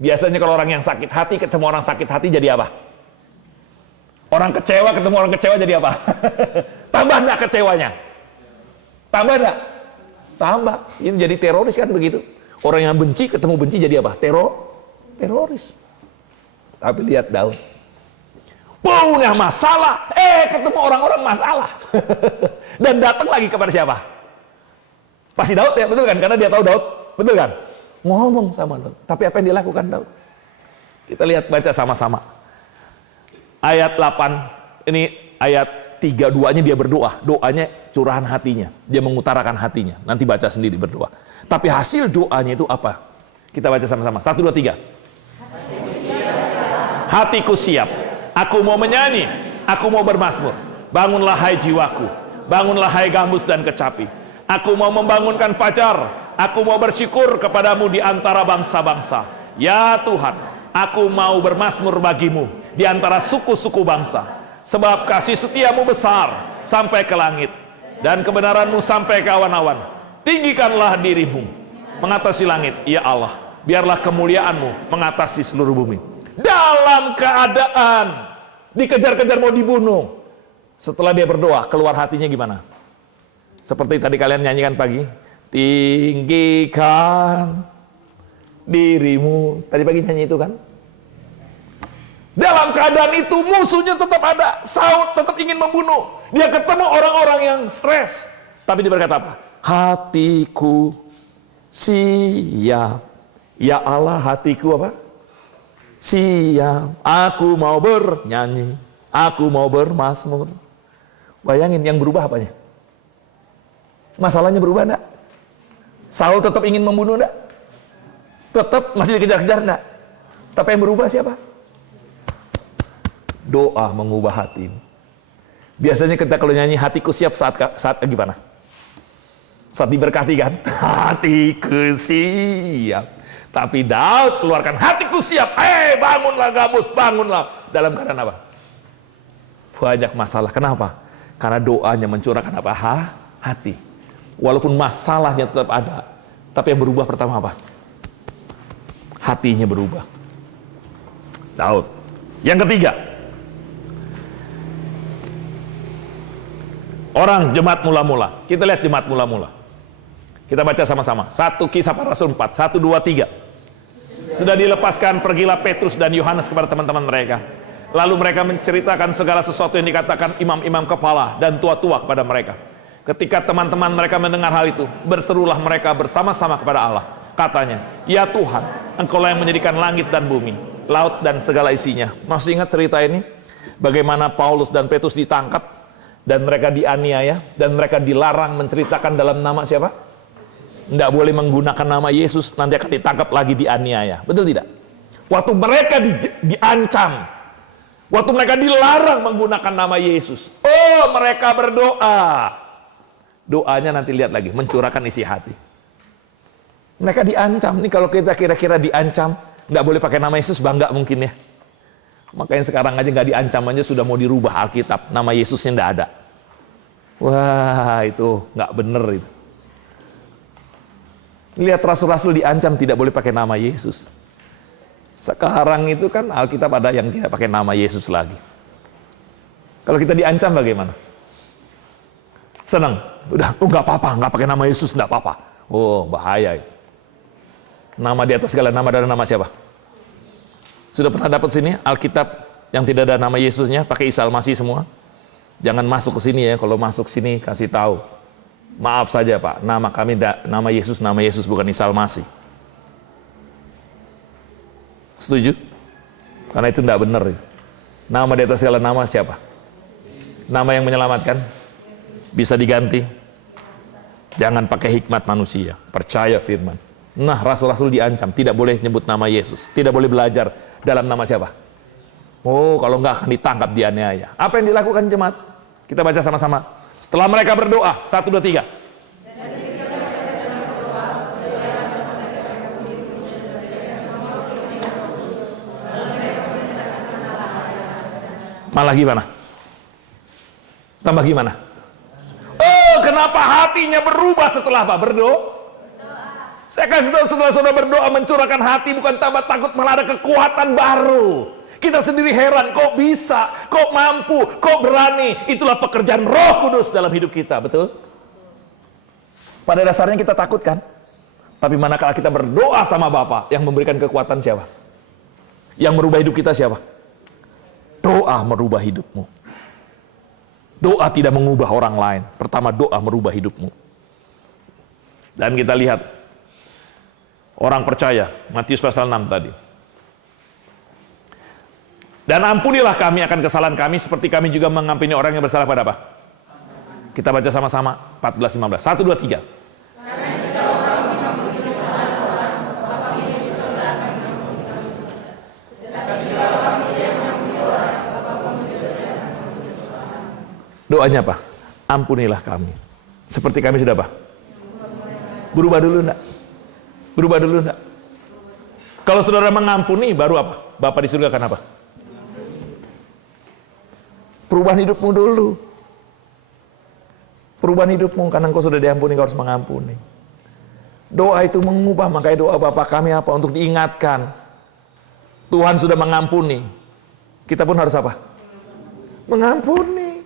Biasanya kalau orang yang sakit hati, ketemu orang sakit hati jadi apa? Orang kecewa, ketemu orang kecewa jadi apa? Tambah enggak kecewanya? Tambah enggak? Tambah. Ini jadi teroris kan begitu. Orang yang benci, ketemu benci jadi apa? Teroris. Tapi lihat Daud. Punya masalah, ketemu orang-orang masalah. Dan datang lagi kepada siapa? Pasti Daud ya, betul kan? Karena dia tahu Daud, betul kan? Ngomong sama Daud. Tapi apa yang dilakukan Daud? Kita lihat, baca sama-sama. Ayat 8, ini ayat 3-2-nya dia berdoa. Doanya curahan hatinya. Dia mengutarakan hatinya. Nanti baca sendiri berdoa. Tapi hasil doanya itu apa? Kita baca sama-sama. 1, 2, 3. Hatiku siap. Aku mau menyanyi, aku mau bermazmur. Bangunlah hai jiwaku, bangunlah hai gambus dan kecapi. Aku mau membangunkan fajar, aku mau bersyukur kepadamu di antara bangsa-bangsa. Ya Tuhan, aku mau bermazmur bagimu di antara suku-suku bangsa. Sebab kasih setiamu besar sampai ke langit, dan kebenaranmu sampai ke awan-awan. Tinggikanlah dirimu mengatasi langit, ya Allah. Biarlah kemuliaanmu mengatasi seluruh bumi. Dalam keadaan dikejar-kejar mau dibunuh, setelah dia berdoa, keluar hatinya gimana? Seperti tadi kalian nyanyikan pagi. Tinggikan dirimu. Tadi pagi nyanyi itu kan? Dalam keadaan itu musuhnya tetap ada. Saul tetap ingin membunuh. Dia ketemu orang-orang yang stres. Tapi dia berkata apa? Hatiku siap. Ya Allah, hatiku apa? Siap. Aku mau bernyanyi. Aku mau bermazmur. Bayangin yang berubah apanya? Masalahnya berubah enggak? Saul tetap ingin membunuh enggak? Tetap masih dikejar-kejar enggak? Tapi yang berubah siapa? Doa mengubah hati. Biasanya kita kalau nyanyi hatiku siap saat gimana? Saat diberkati kan? Hatiku siap. Tapi Daud keluarkan hatiku siap. Bangunlah Gabus, bangunlah. Dalam keadaan apa? Banyak masalah. Kenapa? Karena doanya mencurahkan apa? Hati. Walaupun masalahnya tetap ada, tapi yang berubah pertama apa? Hatinya berubah. Daud. Yang ketiga, orang jemaat mula-mula. Kita lihat jemaat mula-mula. Kita baca sama-sama. 1 Kisah Para Rasul 4, 1, 2, 3. Sudah dilepaskan, pergilah Petrus dan Yohanes kepada teman-teman mereka. Lalu mereka menceritakan segala sesuatu yang dikatakan imam-imam kepala dan tua-tua kepada mereka. Ketika teman-teman mereka mendengar hal itu, berserulah mereka bersama-sama kepada Allah. Katanya, ya Tuhan, Engkaulah yang menjadikan langit dan bumi, laut dan segala isinya. Masih ingat cerita ini? Bagaimana Paulus dan Petrus ditangkap, dan mereka dianiaya, dan mereka dilarang menceritakan dalam nama siapa? Tidak boleh menggunakan nama Yesus, nanti akan ditangkap lagi, dianiaya. Betul tidak? Waktu mereka diancam, waktu mereka dilarang menggunakan nama Yesus, mereka berdoa. Doanya nanti lihat lagi, mencurahkan isi hati. Mereka diancam. Nih kalau kita kira-kira diancam, nggak boleh pakai nama Yesus, bangga mungkin ya. Makanya sekarang aja nggak diancam aja sudah mau dirubah Alkitab, nama Yesusnya nggak ada. Wah, itu nggak bener itu. Lihat rasul-rasul diancam tidak boleh pakai nama Yesus. Sekarang itu kan Alkitab ada yang tidak pakai nama Yesus lagi. Kalau kita diancam bagaimana? Senang, udah, nggak apa-apa, nggak pakai nama Yesus, nggak apa-apa. Bahaya itu. Nama di atas segala nama, ada nama siapa? Sudah pernah dapat sini Alkitab yang tidak ada nama Yesusnya, pakai Isa Al-Masih semua? Jangan masuk ke sini ya, kalau masuk sini kasih tahu. Maaf saja Pak, nama kami nama Yesus bukan Isa Al-Masih. Setuju? Karena itu tidak benar. Nama di atas segala nama siapa? Nama yang menyelamatkan? Bisa diganti. Jangan pakai hikmat manusia, percaya firman. Nah, rasul-rasul diancam, tidak boleh nyebut nama Yesus, tidak boleh belajar dalam nama siapa? Kalau enggak akan ditangkap, dianiaya. Apa yang dilakukan jemaat? Kita baca sama-sama. Setelah mereka berdoa, 1, 2, 3. Malah gimana? Tambah gimana? Kenapa hatinya berubah setelah apa? Berdoa? Saya kasih tahu, setelah saudara berdoa mencurahkan hati, bukan tambah takut, malah ada kekuatan baru. Kita sendiri heran, kok bisa, kok mampu, kok berani. Itulah pekerjaan Roh Kudus dalam hidup kita, betul? Pada dasarnya kita takut kan? Tapi manakala kita berdoa sama Bapa, yang memberikan kekuatan siapa? Yang merubah hidup kita siapa? Doa merubah hidupmu. Doa tidak mengubah orang lain. Pertama, doa merubah hidupmu. Dan kita lihat orang percaya, Matius pasal 6 tadi. Dan ampunilah kami akan kesalahan kami, seperti kami juga mengampuni orang yang bersalah pada apa? Kita baca sama-sama 14-15. 1, 2, 3. Doanya apa? Ampunilah kami. Seperti kami sudah apa? Berubah dulu enggak? Berubah dulu enggak? Kalau saudara mengampuni, baru apa? Bapa di surga akan apa? Perubahan hidupmu dulu. Perubahan hidupmu, karena engkau sudah diampuni, engkau harus mengampuni. Doa itu mengubah, makanya doa Bapa kami apa? Untuk diingatkan. Tuhan sudah mengampuni. Kita pun harus apa? Mengampuni.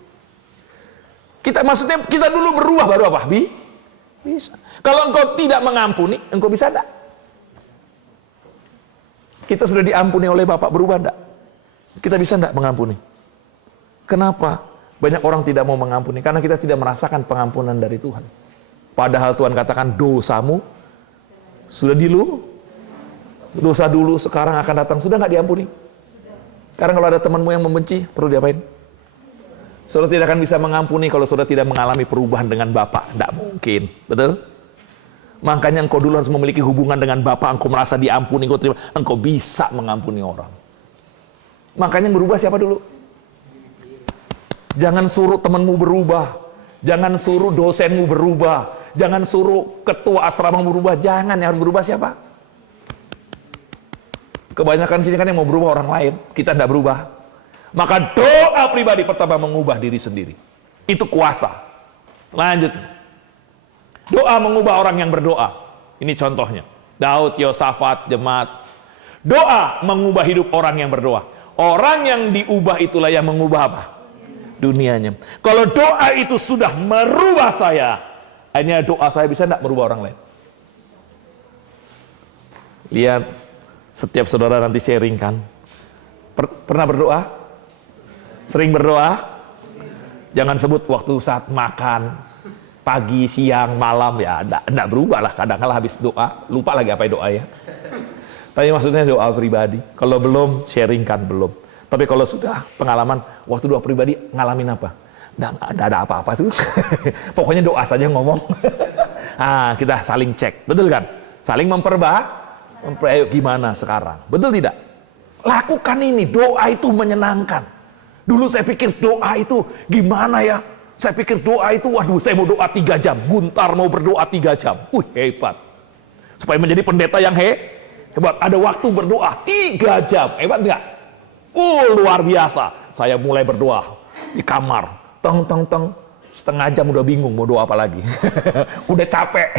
Maksudnya kita dulu berubah baru apa? Bisa. Kalau engkau tidak mengampuni, engkau bisa enggak? Kita sudah diampuni oleh Bapak, berubah enggak? Kita bisa enggak mengampuni? Kenapa banyak orang tidak mau mengampuni? Karena kita tidak merasakan pengampunan dari Tuhan. Padahal Tuhan katakan dosamu sudah dosa dulu sekarang akan datang, sudah nggak diampuni? Sekarang kalau ada temanmu yang membenci, perlu diapain? Saudara tidak akan bisa mengampuni kalau saudara tidak mengalami perubahan dengan Bapa. Tidak mungkin, betul? Makanya engkau dulu harus memiliki hubungan dengan Bapa, engkau merasa diampuni, engkau terima, engkau bisa mengampuni orang. Makanya yang berubah siapa dulu? Jangan suruh temanmu berubah, jangan suruh dosenmu berubah, jangan suruh ketua asrama berubah, jangan. Yang harus berubah siapa? Kebanyakan sini kan yang mau berubah orang lain, kita tidak berubah. Maka doa pribadi pertama mengubah diri sendiri. Itu kuasa. Lanjut. Doa mengubah orang yang berdoa. Ini contohnya. Daud, Yosafat, jemaat. Doa mengubah hidup orang yang berdoa. Orang yang diubah itulah yang mengubah apa? Dunianya. Kalau doa itu sudah merubah saya, hanya doa saya bisa tidak merubah orang lain? Lihat, setiap saudara nanti sharing kan. Pernah berdoa? Sering berdoa? Jangan sebut waktu saat makan, pagi, siang, malam, ya enggak berubah lah. Kadang-kadang habis doa, lupa lagi apa doa ya. Tapi maksudnya doa pribadi. Kalau belum, sharingkan belum. Tapi kalau sudah pengalaman, waktu doa pribadi ngalamin apa? Enggak ada apa-apa tuh. Pokoknya doa saja ngomong. Kita saling cek, betul kan? Saling ayo gimana sekarang? Betul tidak? Lakukan ini, doa itu menyenangkan. Dulu saya pikir doa itu gimana ya? Saya pikir doa itu, waduh saya mau doa 3 jam. Guntar mau berdoa 3 jam. Hebat. Supaya menjadi pendeta yang hebat. Ada waktu berdoa 3 jam. Hebat enggak? Luar biasa. Saya mulai berdoa di kamar. Teng. Setengah jam udah bingung mau doa apa lagi. Udah capek.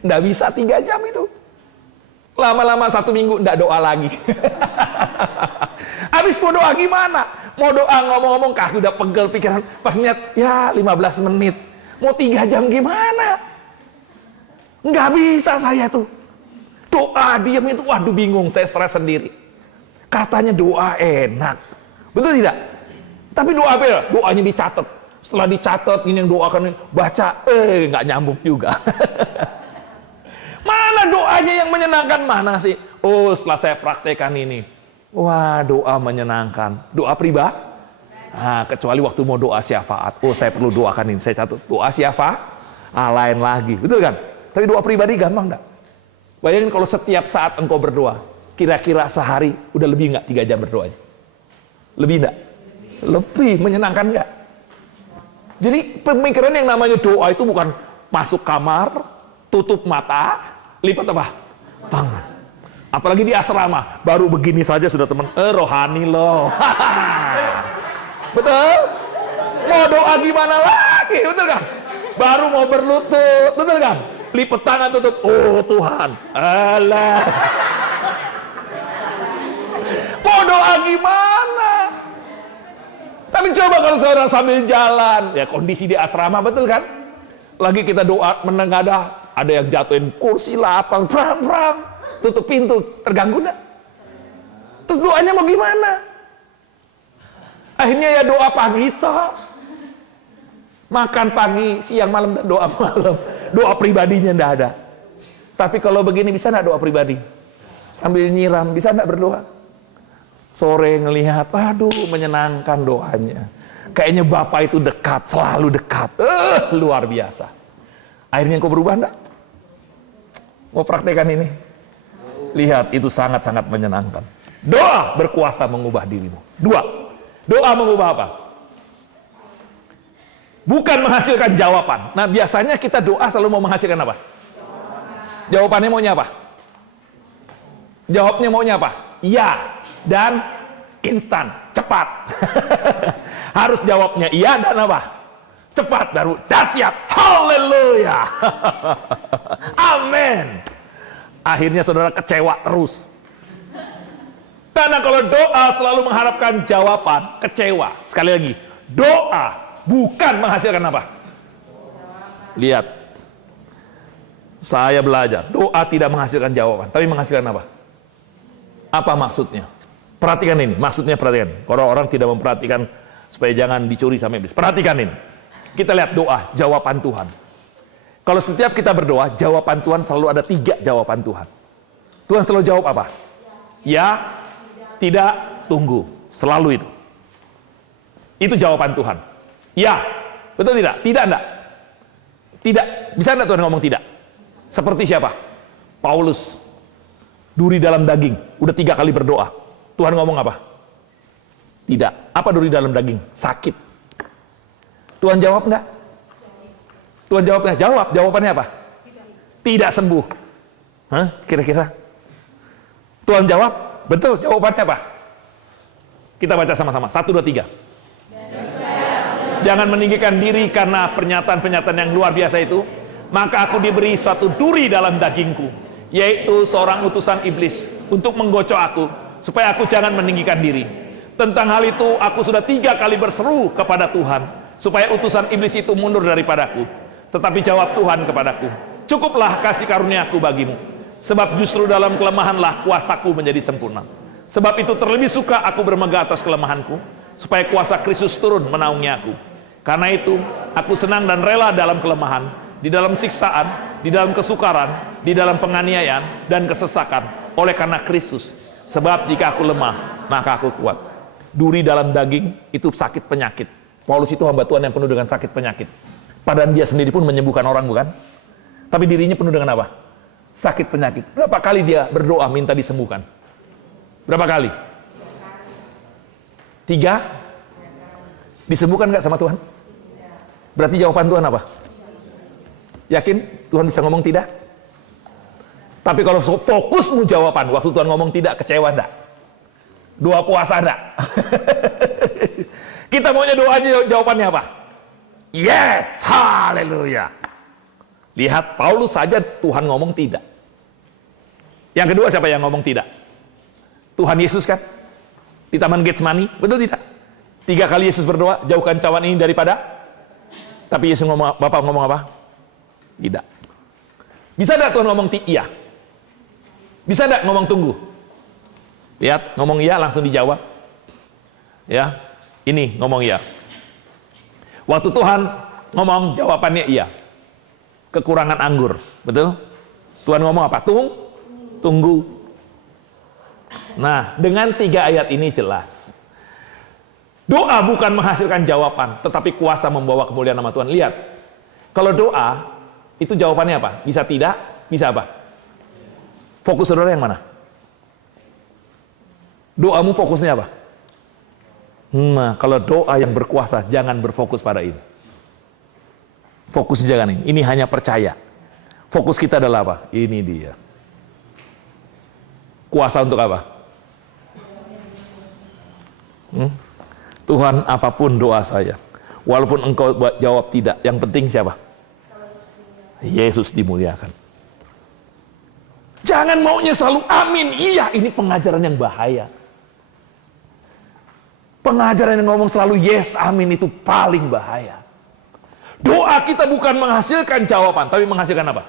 Nggak bisa 3 jam itu. Lama-lama 1 minggu nggak doa lagi. Habis mau doa gimana? Mau doa ngomong-ngomong kaki udah pegel pikiran. Pas niat, ya 15 menit. Mau 3 jam gimana? Nggak bisa saya tuh. Doa diam itu, waduh bingung, saya stres sendiri. Katanya doa enak. Betul tidak? Tapi doa apa ya? Doanya dicatat. Setelah dicatat, ini yang doakan, baca, nggak nyambung juga. Mana doanya yang menyenangkan? Mana sih? Setelah saya praktekkan ini. Wah, doa menyenangkan. Doa pribadi? Kecuali waktu mau doa syafaat. Saya perlu doakan ini. Saya catat doa syafaat. Lain lagi. Betul kan? Tapi doa pribadi gampang enggak? Bayangin kalau setiap saat engkau berdoa. Kira-kira sehari udah lebih enggak 3 jam berdoanya? Lebih enggak? Lebih. Menyenangkan enggak? Jadi pemikiran yang namanya doa itu bukan masuk kamar, tutup mata, lipat apa? Tangan. Apalagi di asrama, baru begini saja sudah teman, rohani loh. Betul? Mau doa gimana lagi, betul kan? Baru mau berlutut, betul kan? Lipat tangan tutup, Tuhan, alah. Mau doa gimana? Tapi coba kalau saudara sambil jalan, ya kondisi di asrama, betul kan? Lagi kita doa menengadah, ada yang jatuhin kursi lapang, prang, tutup pintu, terganggu enggak? Terus doanya mau gimana? Akhirnya ya doa pagi toh. Makan pagi, siang, malam, dan doa malam. Doa pribadinya enggak ada. Tapi kalau begini bisa enggak doa pribadi? Sambil nyiram, bisa enggak berdoa? Sore ngelihat, aduh menyenangkan doanya. Kayaknya Bapak itu dekat, selalu dekat. Luar biasa. Akhirnya kau berubah enggak? Mau praktekkan ini? Lihat, itu sangat-sangat menyenangkan. Doa berkuasa mengubah dirimu. 2. Doa mengubah apa? Bukan menghasilkan jawaban. Nah, biasanya kita doa selalu mau menghasilkan apa? Jawabannya maunya apa? Jawabnya maunya apa? Ya dan instan, cepat. Harus jawabnya iya dan apa? Cepat, baru dahsyat. Haleluya. Amin. Akhirnya saudara kecewa terus. Karena kalau doa selalu mengharapkan jawaban, kecewa. Sekali lagi, doa bukan menghasilkan apa? Lihat, saya belajar, doa tidak menghasilkan jawaban, tapi menghasilkan apa? Apa maksudnya? Perhatikan ini, maksudnya perhatikan. Kalau orang tidak memperhatikan, supaya jangan dicuri sama iblis. Perhatikan ini. Kita lihat doa, jawaban Tuhan. Kalau setiap kita berdoa, jawaban Tuhan selalu ada 3 jawaban Tuhan. Tuhan selalu jawab apa? Ya, tidak, tunggu. Selalu itu. Itu jawaban Tuhan. Ya, betul tidak? Tidak enggak? Tidak. Bisa enggak Tuhan ngomong tidak? Seperti siapa? Paulus. Duri dalam daging. Udah 3 kali berdoa. Tuhan ngomong apa? Tidak. Apa duri dalam daging? Sakit. Tuhan jawab enggak? Tuhan jawabnya, jawab. Jawabannya apa? Tidak sembuh. Hah? Kira-kira? Tuhan jawab? Betul. Jawabannya apa? Kita baca sama-sama. 1, 2, 3. Jangan meninggikan diri karena pernyataan-pernyataan yang luar biasa itu. Maka aku diberi suatu duri dalam dagingku, yaitu seorang utusan iblis untuk menggocok aku, supaya aku jangan meninggikan diri. Tentang hal itu aku sudah 3 kali berseru kepada Tuhan, supaya utusan iblis itu mundur daripadaku. Tetapi jawab Tuhan kepadaku, cukuplah kasih karuniaku bagimu, sebab justru dalam kelemahanlah kuasaku menjadi sempurna. Sebab itu terlebih suka aku bermegah atas kelemahanku, supaya kuasa Kristus turun menaungi aku. Karena itu aku senang dan rela dalam kelemahan, di dalam siksaan, di dalam kesukaran, di dalam penganiayaan dan kesesakan, oleh karena Kristus. Sebab jika aku lemah, maka aku kuat. Duri dalam daging itu sakit penyakit. Paulus itu hamba Tuhan yang penuh dengan sakit penyakit. Padahal dia sendiri pun menyembuhkan orang, bukan? Tapi dirinya penuh dengan apa? Sakit penyakit. Berapa kali dia berdoa minta disembuhkan? Berapa kali? 3? Disembuhkan nggak sama Tuhan? Berarti jawaban Tuhan apa? Yakin Tuhan bisa ngomong tidak? Tapi kalau fokusmu jawaban, waktu Tuhan ngomong tidak, kecewa enggak? Doa puasa enggak? Kita maunya doanya jawabannya apa? Yes, haleluya. Lihat, Paulus saja Tuhan ngomong tidak. Yang kedua siapa yang ngomong tidak? Tuhan Yesus kan? Di Taman Getsemani, betul tidak? 3 kali Yesus berdoa, jauhkan cawan ini daripada. Tapi Yesus ngomong, Bapak ngomong apa? Tidak. Bisa enggak Tuhan ngomong iya? Bisa enggak ngomong tunggu? Lihat, ngomong iya langsung dijawab. Ya, ini ngomong iya. Waktu Tuhan ngomong, jawabannya iya. Kekurangan anggur, betul? Tuhan ngomong apa? Tunggu. Nah, dengan 3 ayat ini jelas. Doa bukan menghasilkan jawaban, tetapi kuasa membawa kemuliaan nama Tuhan. Lihat, kalau doa, itu jawabannya apa? Bisa tidak, bisa apa? Fokus saudara yang mana? Doamu fokusnya apa? Nah, kalau doa yang berkuasa, jangan berfokus pada ini. Fokusnya jangan ini. Ini hanya percaya. Fokus kita adalah apa? Ini dia. Kuasa untuk apa? Tuhan, apapun doa saya, walaupun engkau jawab tidak, yang penting siapa? Yesus dimuliakan. Jangan maunya selalu amin. Iya, ini pengajaran yang bahaya. Pengajaran yang ngomong selalu yes, amin itu paling bahaya. Doa kita bukan menghasilkan jawaban, tapi menghasilkan apa?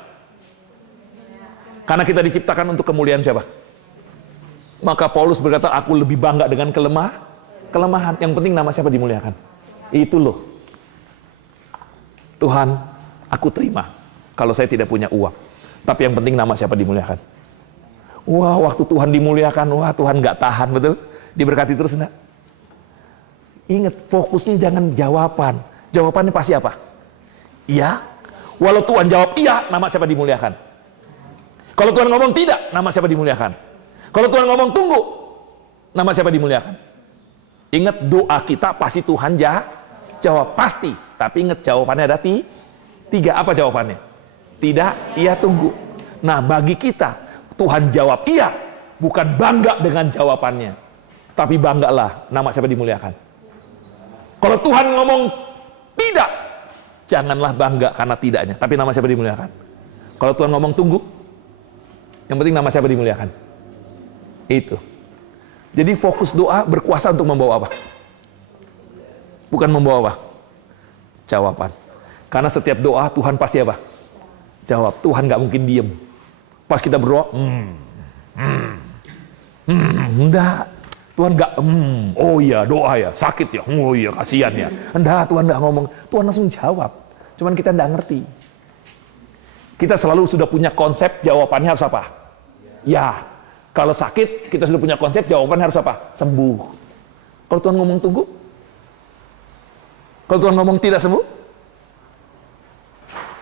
Karena kita diciptakan untuk kemuliaan siapa? Maka Paulus berkata, aku lebih bangga dengan kelemahan. Yang penting nama siapa dimuliakan. Itu loh. Tuhan, aku terima kalau saya tidak punya uang. Tapi yang penting nama siapa dimuliakan. Wah, waktu Tuhan dimuliakan, wah Tuhan nggak tahan, betul? Diberkati terus enggak? Ingat, fokusnya jangan jawaban. Jawabannya pasti apa? Iya. Walau Tuhan jawab iya, nama siapa dimuliakan. Kalau Tuhan ngomong tidak, nama siapa dimuliakan. Kalau Tuhan ngomong tunggu, nama siapa dimuliakan. Ingat, doa kita pasti Tuhan jawab. Pasti. Tapi ingat, jawabannya ada 3. Apa jawabannya? Tidak, iya, tunggu. Nah, bagi kita, Tuhan jawab iya, bukan bangga dengan jawabannya. Tapi banggalah, nama siapa dimuliakan. Kalau Tuhan ngomong tidak, janganlah bangga karena tidaknya. Tapi nama siapa dimuliakan. Kalau Tuhan ngomong tunggu, yang penting nama siapa dimuliakan. Itu. Jadi fokus doa berkuasa untuk membawa apa? Bukan membawa apa? jawaban. Karena setiap doa Tuhan pasti apa? Jawab. Tuhan nggak mungkin diem. Pas kita berdoa, enggak. Tuhan nggak, oh iya doa ya, sakit ya, oh iya kasihan ya. Enggak, Tuhan nggak ngomong, Tuhan langsung jawab. Cuman kita nggak ngerti. Kita selalu sudah punya konsep jawabannya harus apa? Ya. Kalau sakit, kita sudah punya konsep jawabannya harus apa? Sembuh. Kalau Tuhan ngomong tunggu, kalau Tuhan ngomong tidak sembuh,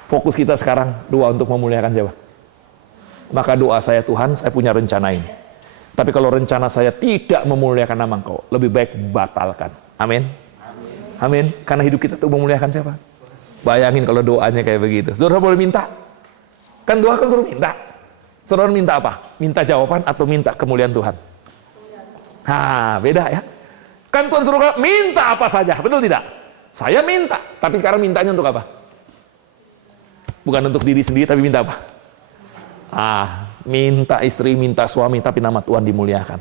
fokus kita sekarang doa untuk memuliakan siapa? Maka doa saya, Tuhan, saya punya rencana ini. Tapi kalau rencana saya tidak memuliakan nama Engkau, lebih baik batalkan. Amin. Amin. Karena hidup kita tuh memuliakan siapa? Bayangin kalau doanya kayak begitu. Saudara boleh minta? Kan doa kan suruh minta. Saudara minta apa? Minta jawaban atau minta kemuliaan Tuhan? Beda ya. Kan Tuhan suruh minta apa saja, betul tidak? Saya minta, tapi sekarang mintanya untuk apa? Bukan untuk diri sendiri, tapi minta apa? Minta istri, minta suami, tapi nama Tuhan dimuliakan.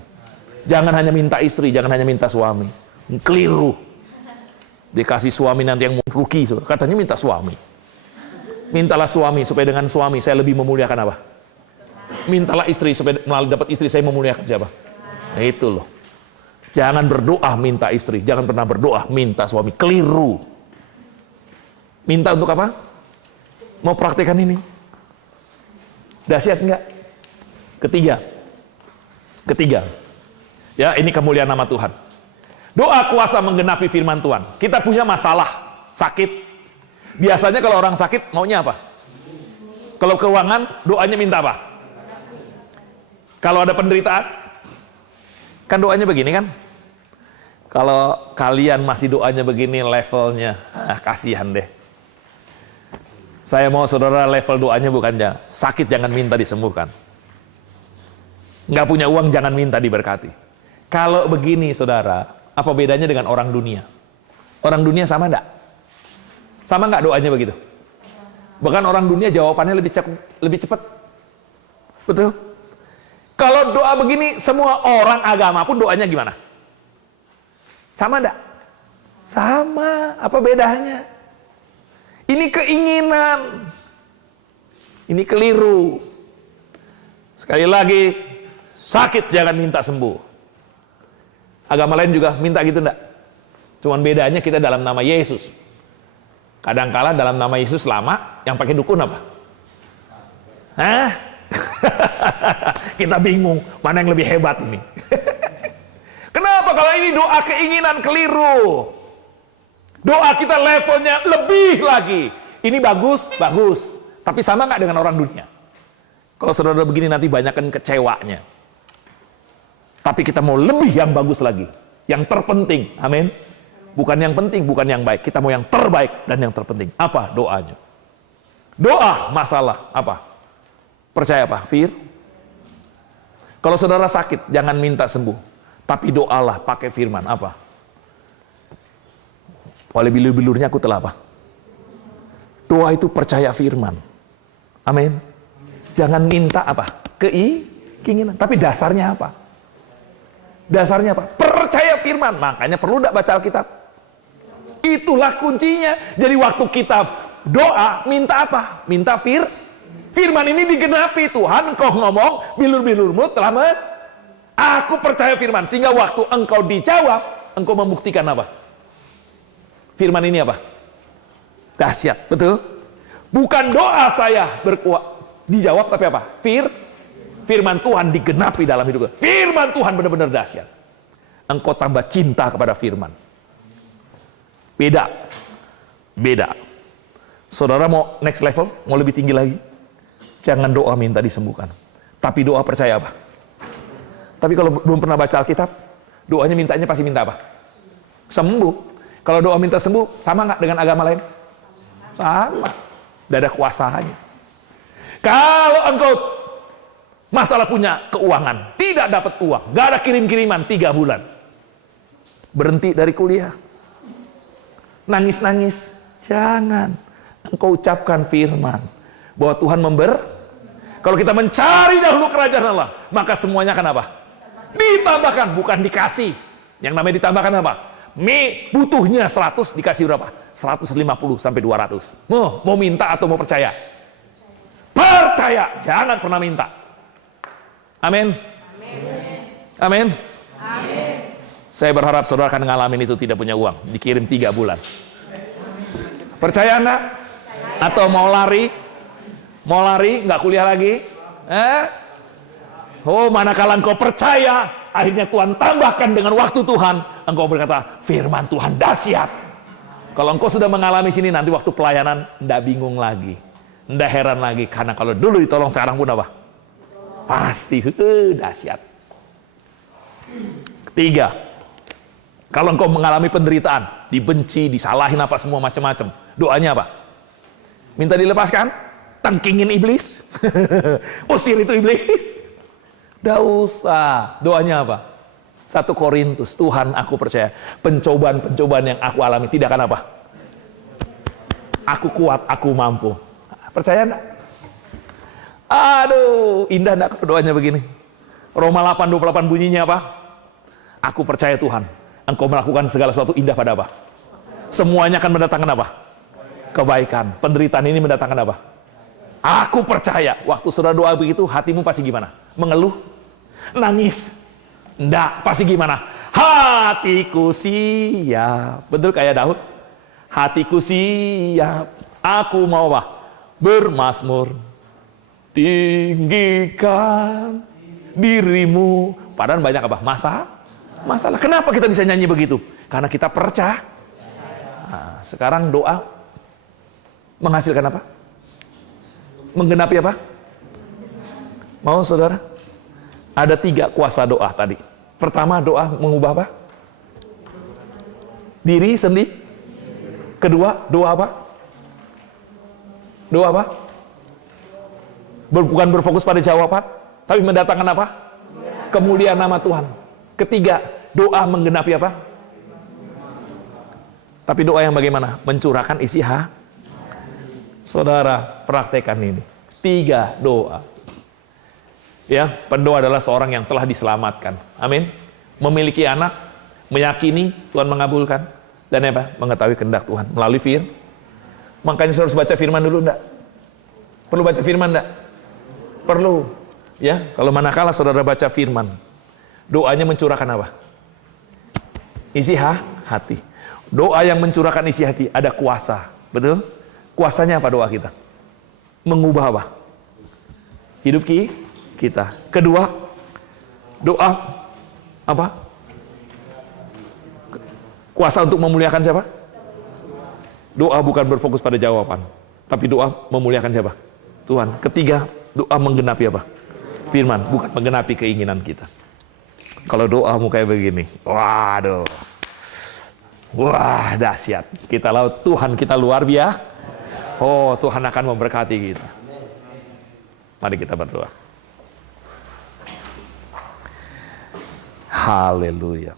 Jangan hanya minta istri, jangan hanya minta suami. Keliru. Dikasih suami nanti yang rugi, katanya minta suami. Mintalah suami, supaya dengan suami saya lebih memuliakan apa? Mintalah istri, supaya melalui dapat istri saya memuliakan siapa? Nah, itu loh. Jangan berdoa minta istri, jangan pernah berdoa minta suami. Keliru. Minta untuk apa? Mau praktekkan ini? Dahsyat enggak? Ketiga. Ya, ini kemuliaan nama Tuhan. Doa kuasa menggenapi firman Tuhan. Kita punya masalah, sakit. Biasanya kalau orang sakit maunya apa? Kalau keuangan, doanya minta apa? Kalau ada penderitaan, kan doanya begini kan? Kalau kalian masih doanya begini levelnya, kasihan deh. Saya mau saudara level doanya bukannya sakit jangan minta disembuhkan. Nggak punya uang jangan minta diberkati. Kalau begini saudara, apa bedanya dengan orang dunia? Orang dunia sama enggak? Sama nggak doanya begitu? Bahkan orang dunia jawabannya lebih cepat. Betul? Kalau doa begini, semua orang agama pun doanya gimana? Sama enggak? Sama. Apa bedanya? Ini keinginan. Ini keliru. Sekali lagi, sakit jangan minta sembuh. Agama lain juga minta gitu enggak? Cuman bedanya kita dalam nama Yesus. Kadangkala dalam nama Yesus lama, yang pakai dukun apa? Kita bingung, mana yang lebih hebat ini? Kenapa kalau ini doa keinginan keliru? Doa kita levelnya lebih lagi. Ini bagus, bagus. Tapi sama nggak dengan orang dunia? Kalau saudara begini nanti banyakkan kecewanya. Tapi kita mau lebih yang bagus lagi. Yang terpenting, amin. Bukan yang penting, bukan yang baik. Kita mau yang terbaik dan yang terpenting. Apa doanya? Doa masalah, apa? Percaya apa? Kalau saudara sakit, jangan minta sembuh. Tapi doalah pakai firman, apa? Oleh bilur-bilurnya aku telah apa? Doa itu percaya firman. Amin. Jangan minta apa? Keinginan. Tapi dasarnya apa? Dasarnya apa? Percaya firman. Makanya perlu tidak baca Alkitab. Itulah kuncinya. Jadi waktu kita doa, minta apa? Minta firman ini digenapi. Tuhan, engkau ngomong, bilur-bilurmu telah aku percaya firman. Sehingga waktu engkau dijawab, engkau membuktikan apa? Firman ini apa? Dahsyat, betul? Bukan doa saya dijawab, tapi apa? Firman Tuhan digenapi dalam hidup kita. Firman Tuhan benar-benar dahsyat. Engkau tambah cinta kepada firman. Beda. Saudara mau next level? Mau lebih tinggi lagi? Jangan doa minta disembuhkan. Tapi doa percaya apa? Tapi kalau belum pernah baca Alkitab, doanya mintanya pasti minta apa? Sembuh. Kalau doa minta sembuh, sama nggak dengan agama lain? Sama. Tidak ada kuasanya. Kalau engkau masalah punya keuangan, tidak dapat uang, nggak ada kirim-kiriman 3 bulan, berhenti dari kuliah, nangis-nangis, jangan. Engkau ucapkan firman bahwa Tuhan kalau kita mencari dahulu kerajaan Allah, maka semuanya akan apa? Ditambahkan, bukan dikasih. Yang namanya ditambahkan apa? Butuhnya 100 dikasih berapa? 150 sampai 200. Mau minta atau mau percaya? Percaya, jangan pernah minta. Amin. Amin. Saya berharap saudara akan ngalamin itu, tidak punya uang, dikirim 3 bulan. Percaya enggak? Atau mau lari? Mau lari, nggak kuliah lagi? Oh, manakala engkau percaya, akhirnya Tuhan tambahkan dengan waktu Tuhan, engkau berkata, firman Tuhan dahsyat. Kalau engkau sudah mengalami sini, nanti waktu pelayanan, nggak bingung lagi, nggak heran lagi, karena kalau dulu ditolong, sekarang pun apa? Pasti dahsyat. Ketiga, kalau engkau mengalami penderitaan, dibenci, disalahin apa semua macam-macam, doanya apa? Minta dilepaskan, tengkingin iblis, usir itu iblis. Nggak usah. Doanya apa? 1 Korintus, Tuhan aku percaya pencobaan-pencobaan yang aku alami tidak akan apa? Aku kuat, aku mampu. Percaya enggak? Aduh, indah enggak kalau doanya begini? Roma 8:28 bunyinya apa? Aku percaya Tuhan, engkau melakukan segala sesuatu indah pada apa? Semuanya akan mendatangkan apa? Kebaikan. Penderitaan ini mendatangkan apa? Aku percaya. Waktu saudara doa begitu, hatimu pasti gimana? Mengeluh? Nangis? Enggak, pasti gimana? Hatiku siap. Betul kayak Daud? Hatiku siap. Aku mau apa? Bermazmur. Tinggikan dirimu. Padahal banyak apa? Masalah. Kenapa kita bisa nyanyi begitu? Karena kita percaya. Nah, sekarang doa menghasilkan apa? Menggenapi apa? Mau saudara? Ada 3 kuasa doa tadi. Pertama, doa mengubah apa? Diri sendiri. Kedua, doa apa? Doa apa? Bukan berfokus pada jawaban, tapi mendatangkan apa? Kemuliaan nama Tuhan. Ketiga, doa menggenapi apa? Tapi doa yang bagaimana? Mencurahkan isi hati. Saudara, praktekkan ini. 3 doa. Ya, pendoa adalah seorang yang telah diselamatkan. Amin. Memiliki anak, meyakini Tuhan mengabulkan, dan apa? Mengetahui kehendak Tuhan melalui firman. Makanya saudara harus baca firman dulu, enggak? Perlu baca firman enggak? Perlu. Ya, kalau manakala saudara baca firman, doanya mencurahkan apa? Isi hati. Doa yang mencurahkan isi hati ada kuasa. Betul? Kuasanya apa doa kita? Mengubah apa? Hidup kita. Kedua, doa apa? Kuasa untuk memuliakan siapa? Doa bukan berfokus pada jawaban, tapi doa memuliakan siapa? Tuhan. Ketiga, doa menggenapi apa? Firman, bukan menggenapi keinginan kita. Kalau doamu kayak begini, waduh, wah dahsyat. Kita laut Tuhan kita luar biasa. Oh, Tuhan akan memberkati kita. Mari kita berdoa. Haleluya.